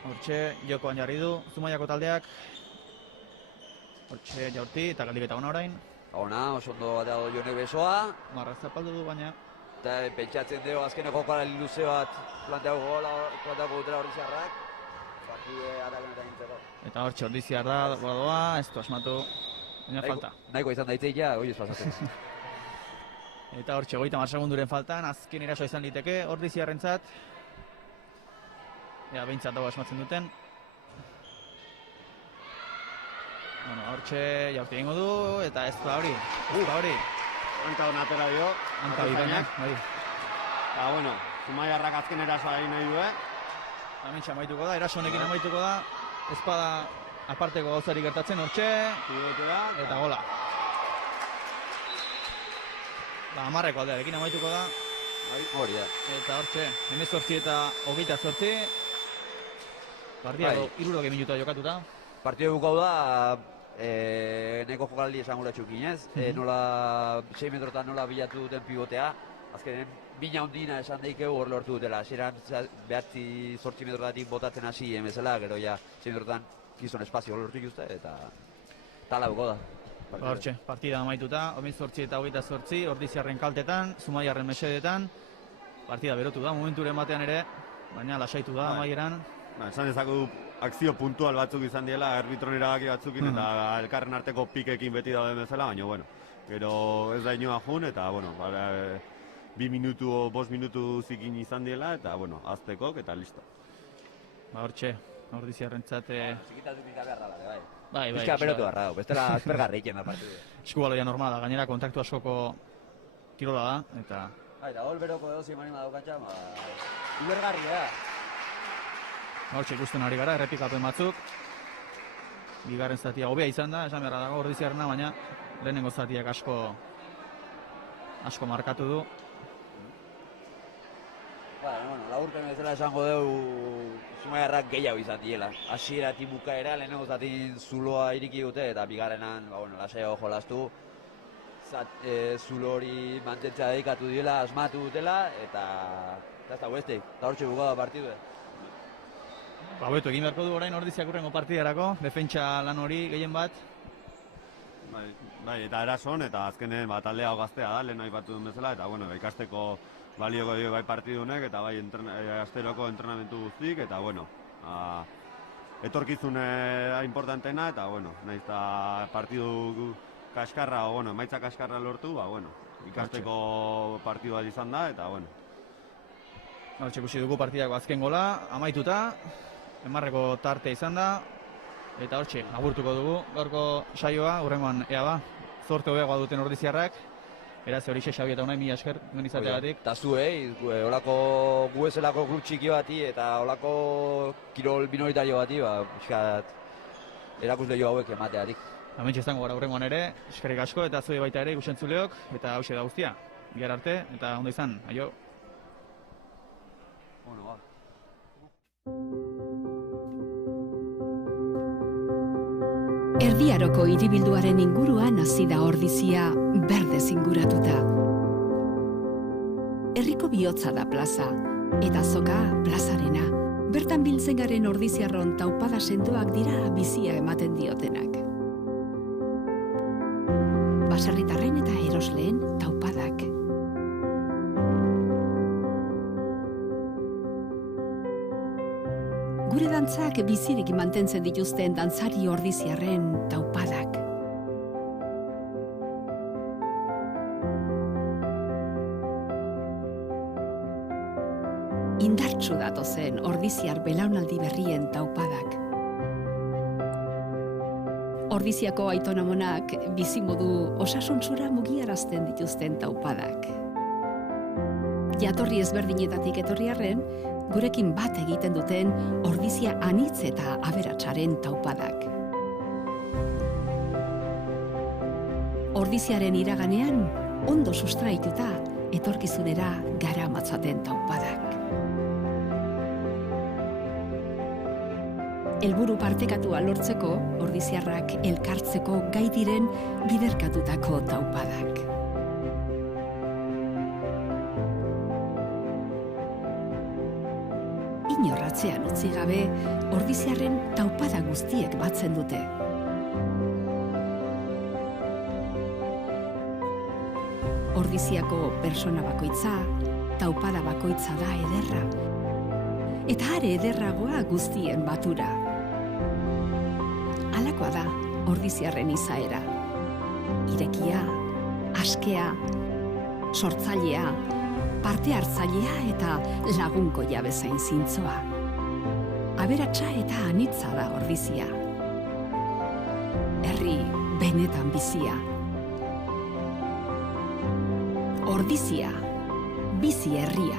hortxe, jokoan jarri du, Zumaiako taldeak. Hortxe, Jaurti eta galdiketa ona orain. Ona, oso ondo batea do Jone Besoa. Marra zapaldu du, baina. Eta pentsatzen dugu azkeneko jokala luze bat planteako dutela Ordiziarrak. Partide ataken eta nintzeko. Eta hortxe Ordiziarra doa, ez du asmatu, baina falta. Nahiko izan daitzeia, hori ez pasatzen. Eta hortxe 30 segunduren faltan, azken erasoa izan liteke Ordiziarrentzat. Ea, behintzat dago asmatzen duten. Bueno, hortxe Jaurti egingo du, eta ez da hori. Hanka hona atera dio. Hanka bidainak, bai. Eta, bueno, Zumaiarrak azken erasoa egin nahi du, Amintxa amaituko da, eraso honekin amaituko da. Espada aparteko gauzarik gertatzen hortxe. Eta gola. 10-eko aldearekin amaituko da. Hori da. Eta hortxe, 18 eta 28. Partiako 60 minutua jokatuta. Partidu bukau da, neko jokaldi esanguratxukin ez. Nola 6 metrotan nola bilatu duten pivotea. Azkenen, bina hundina esan daikegu hor lortu dutela. Xeran behatzi 8 metrotatik botatzen hasi emezela, gero ja 6 metrotan gizon espazio lortu ikuste eta tala buko da. Hortxe, partida amaituta, 18 eta 28, Ordiziarren kaltetan, Zumaiarren mesedetan. Partida berotu da, momenturen batean ere, baina lasaitu da amaieran. Esan dezakegu akzio puntual batzuk izan diela, arbitron erabaki batzukin eta elkarren arteko pikekin beti dauden bezala, baina, bueno, gero ez da inoa jun, eta, bueno, 2 minutu o 5 minutu zikin izan diela, eta, bueno, aztekok, eta listo. Hortxe, Ordiziarrentzat... Txikitatu pika beharra da, bai. Bai. Bizka pelotu beharra da, bestela aspergarri iken da partidu. Eskubaloia normala, gainera kontaktu askoko kirola da, eta... Bai, eta hol beroko edo zimanima daukatxa, ulergarri da. Hortxe ikusten ari gara, errepikapen batzuk. Bigarren zatia hobea izan da, esan beharra dago Ordiziarrena, baina lehenengo zatiak asko markatu du. Bueno, laburpen bezala esango dugu Zumaiarrak gehiago izan diela. Hasieratik bukaera, lehenengo zatin zuloa iriki dute eta bigarrenan, lasaiago jolastu. Zulo hori mantentzea dedikatu diela, asmatu dutela eta ez da beste, eta hortxe bukatu partidu. Beto, egin beharko du orain Ordiziak urrengo partidarako, defentsa lan hori gehien bat. Bai, eta erason, eta azkenen taldea gaztea da, lehen aipatu duen bezala, eta bueno, ikasteko balioko dio bai partidunek, eta bai asteroko entrenamentu guztik, eta bueno, etorkizune importantena, eta bueno, nahiz eta partidu kaskarra, o bueno, emaitza kaskarra lortu, bueno, ikasteko partidu bat izan da, eta bueno. Hortxe ikusi dugu partidako azken gola, amaituta, emarreko tarte izan da, eta hortxe, agurtuko dugu gaurko saioa, hurrengoan ea ba, zorte hobeagoa duten Ordiziarrak, beraz hori Xabi eta unai mila esker duen izateagatik. Eta zuei, olako gu ezelako klub txiki bati eta olako kirol minoritario bati, erakusle jo hauek emateatik. Hementxe izango gara hurrengoan ere, eskerrik asko eta zuei baita ere ikusentzuleok, eta hauxe da guztia. Bihar arte, eta ondo izan, aio. Erdiaroko hiribilduaren inguruan hasi da Ordizia berdez inguratuta. Herriko bihotza da plaza, eta azoka plazarena. Bertan biltzen garen Ordiziarron taupada sendoak dira bizia ematen diotenak. Baserritarren eta erosleen taupadak. Gure dantzak bizirik mantentzen dituzten dantzari Ordiziarren taupadak. Indartsu datozen Ordiziar belaunaldi berrien taupadak. Ordiziako aitonamonak bizimodu osasuntsura mugiarazten dituzten taupadak. Jatorri ezberdinetatik etorri arren, gurekin bat egiten duten Ordizia anitz eta aberatsaren taupadak. Ordiziaren iraganean, ondo sustraituta, etorkizunera garamatzaten taupadak. Helburu partekatua lortzeko, Ordiziarrak elkartzeko gai diren biderkatutako taupadak. Inorratzean utzi gabe, Ordiziarren taupada guztiek batzen dute. Ordiziako persona bakoitza, taupada bakoitza da ederra. Eta are ederragoa guztien batura. Halakoa da Ordiziarren izaera. Irekia, askea, sortzailea, parte hartzailea eta lagunkoia bezain zintzoa. Aberatsa eta anitza da Ordizia. Herri benetan bizia. Ordizia, bizi herria.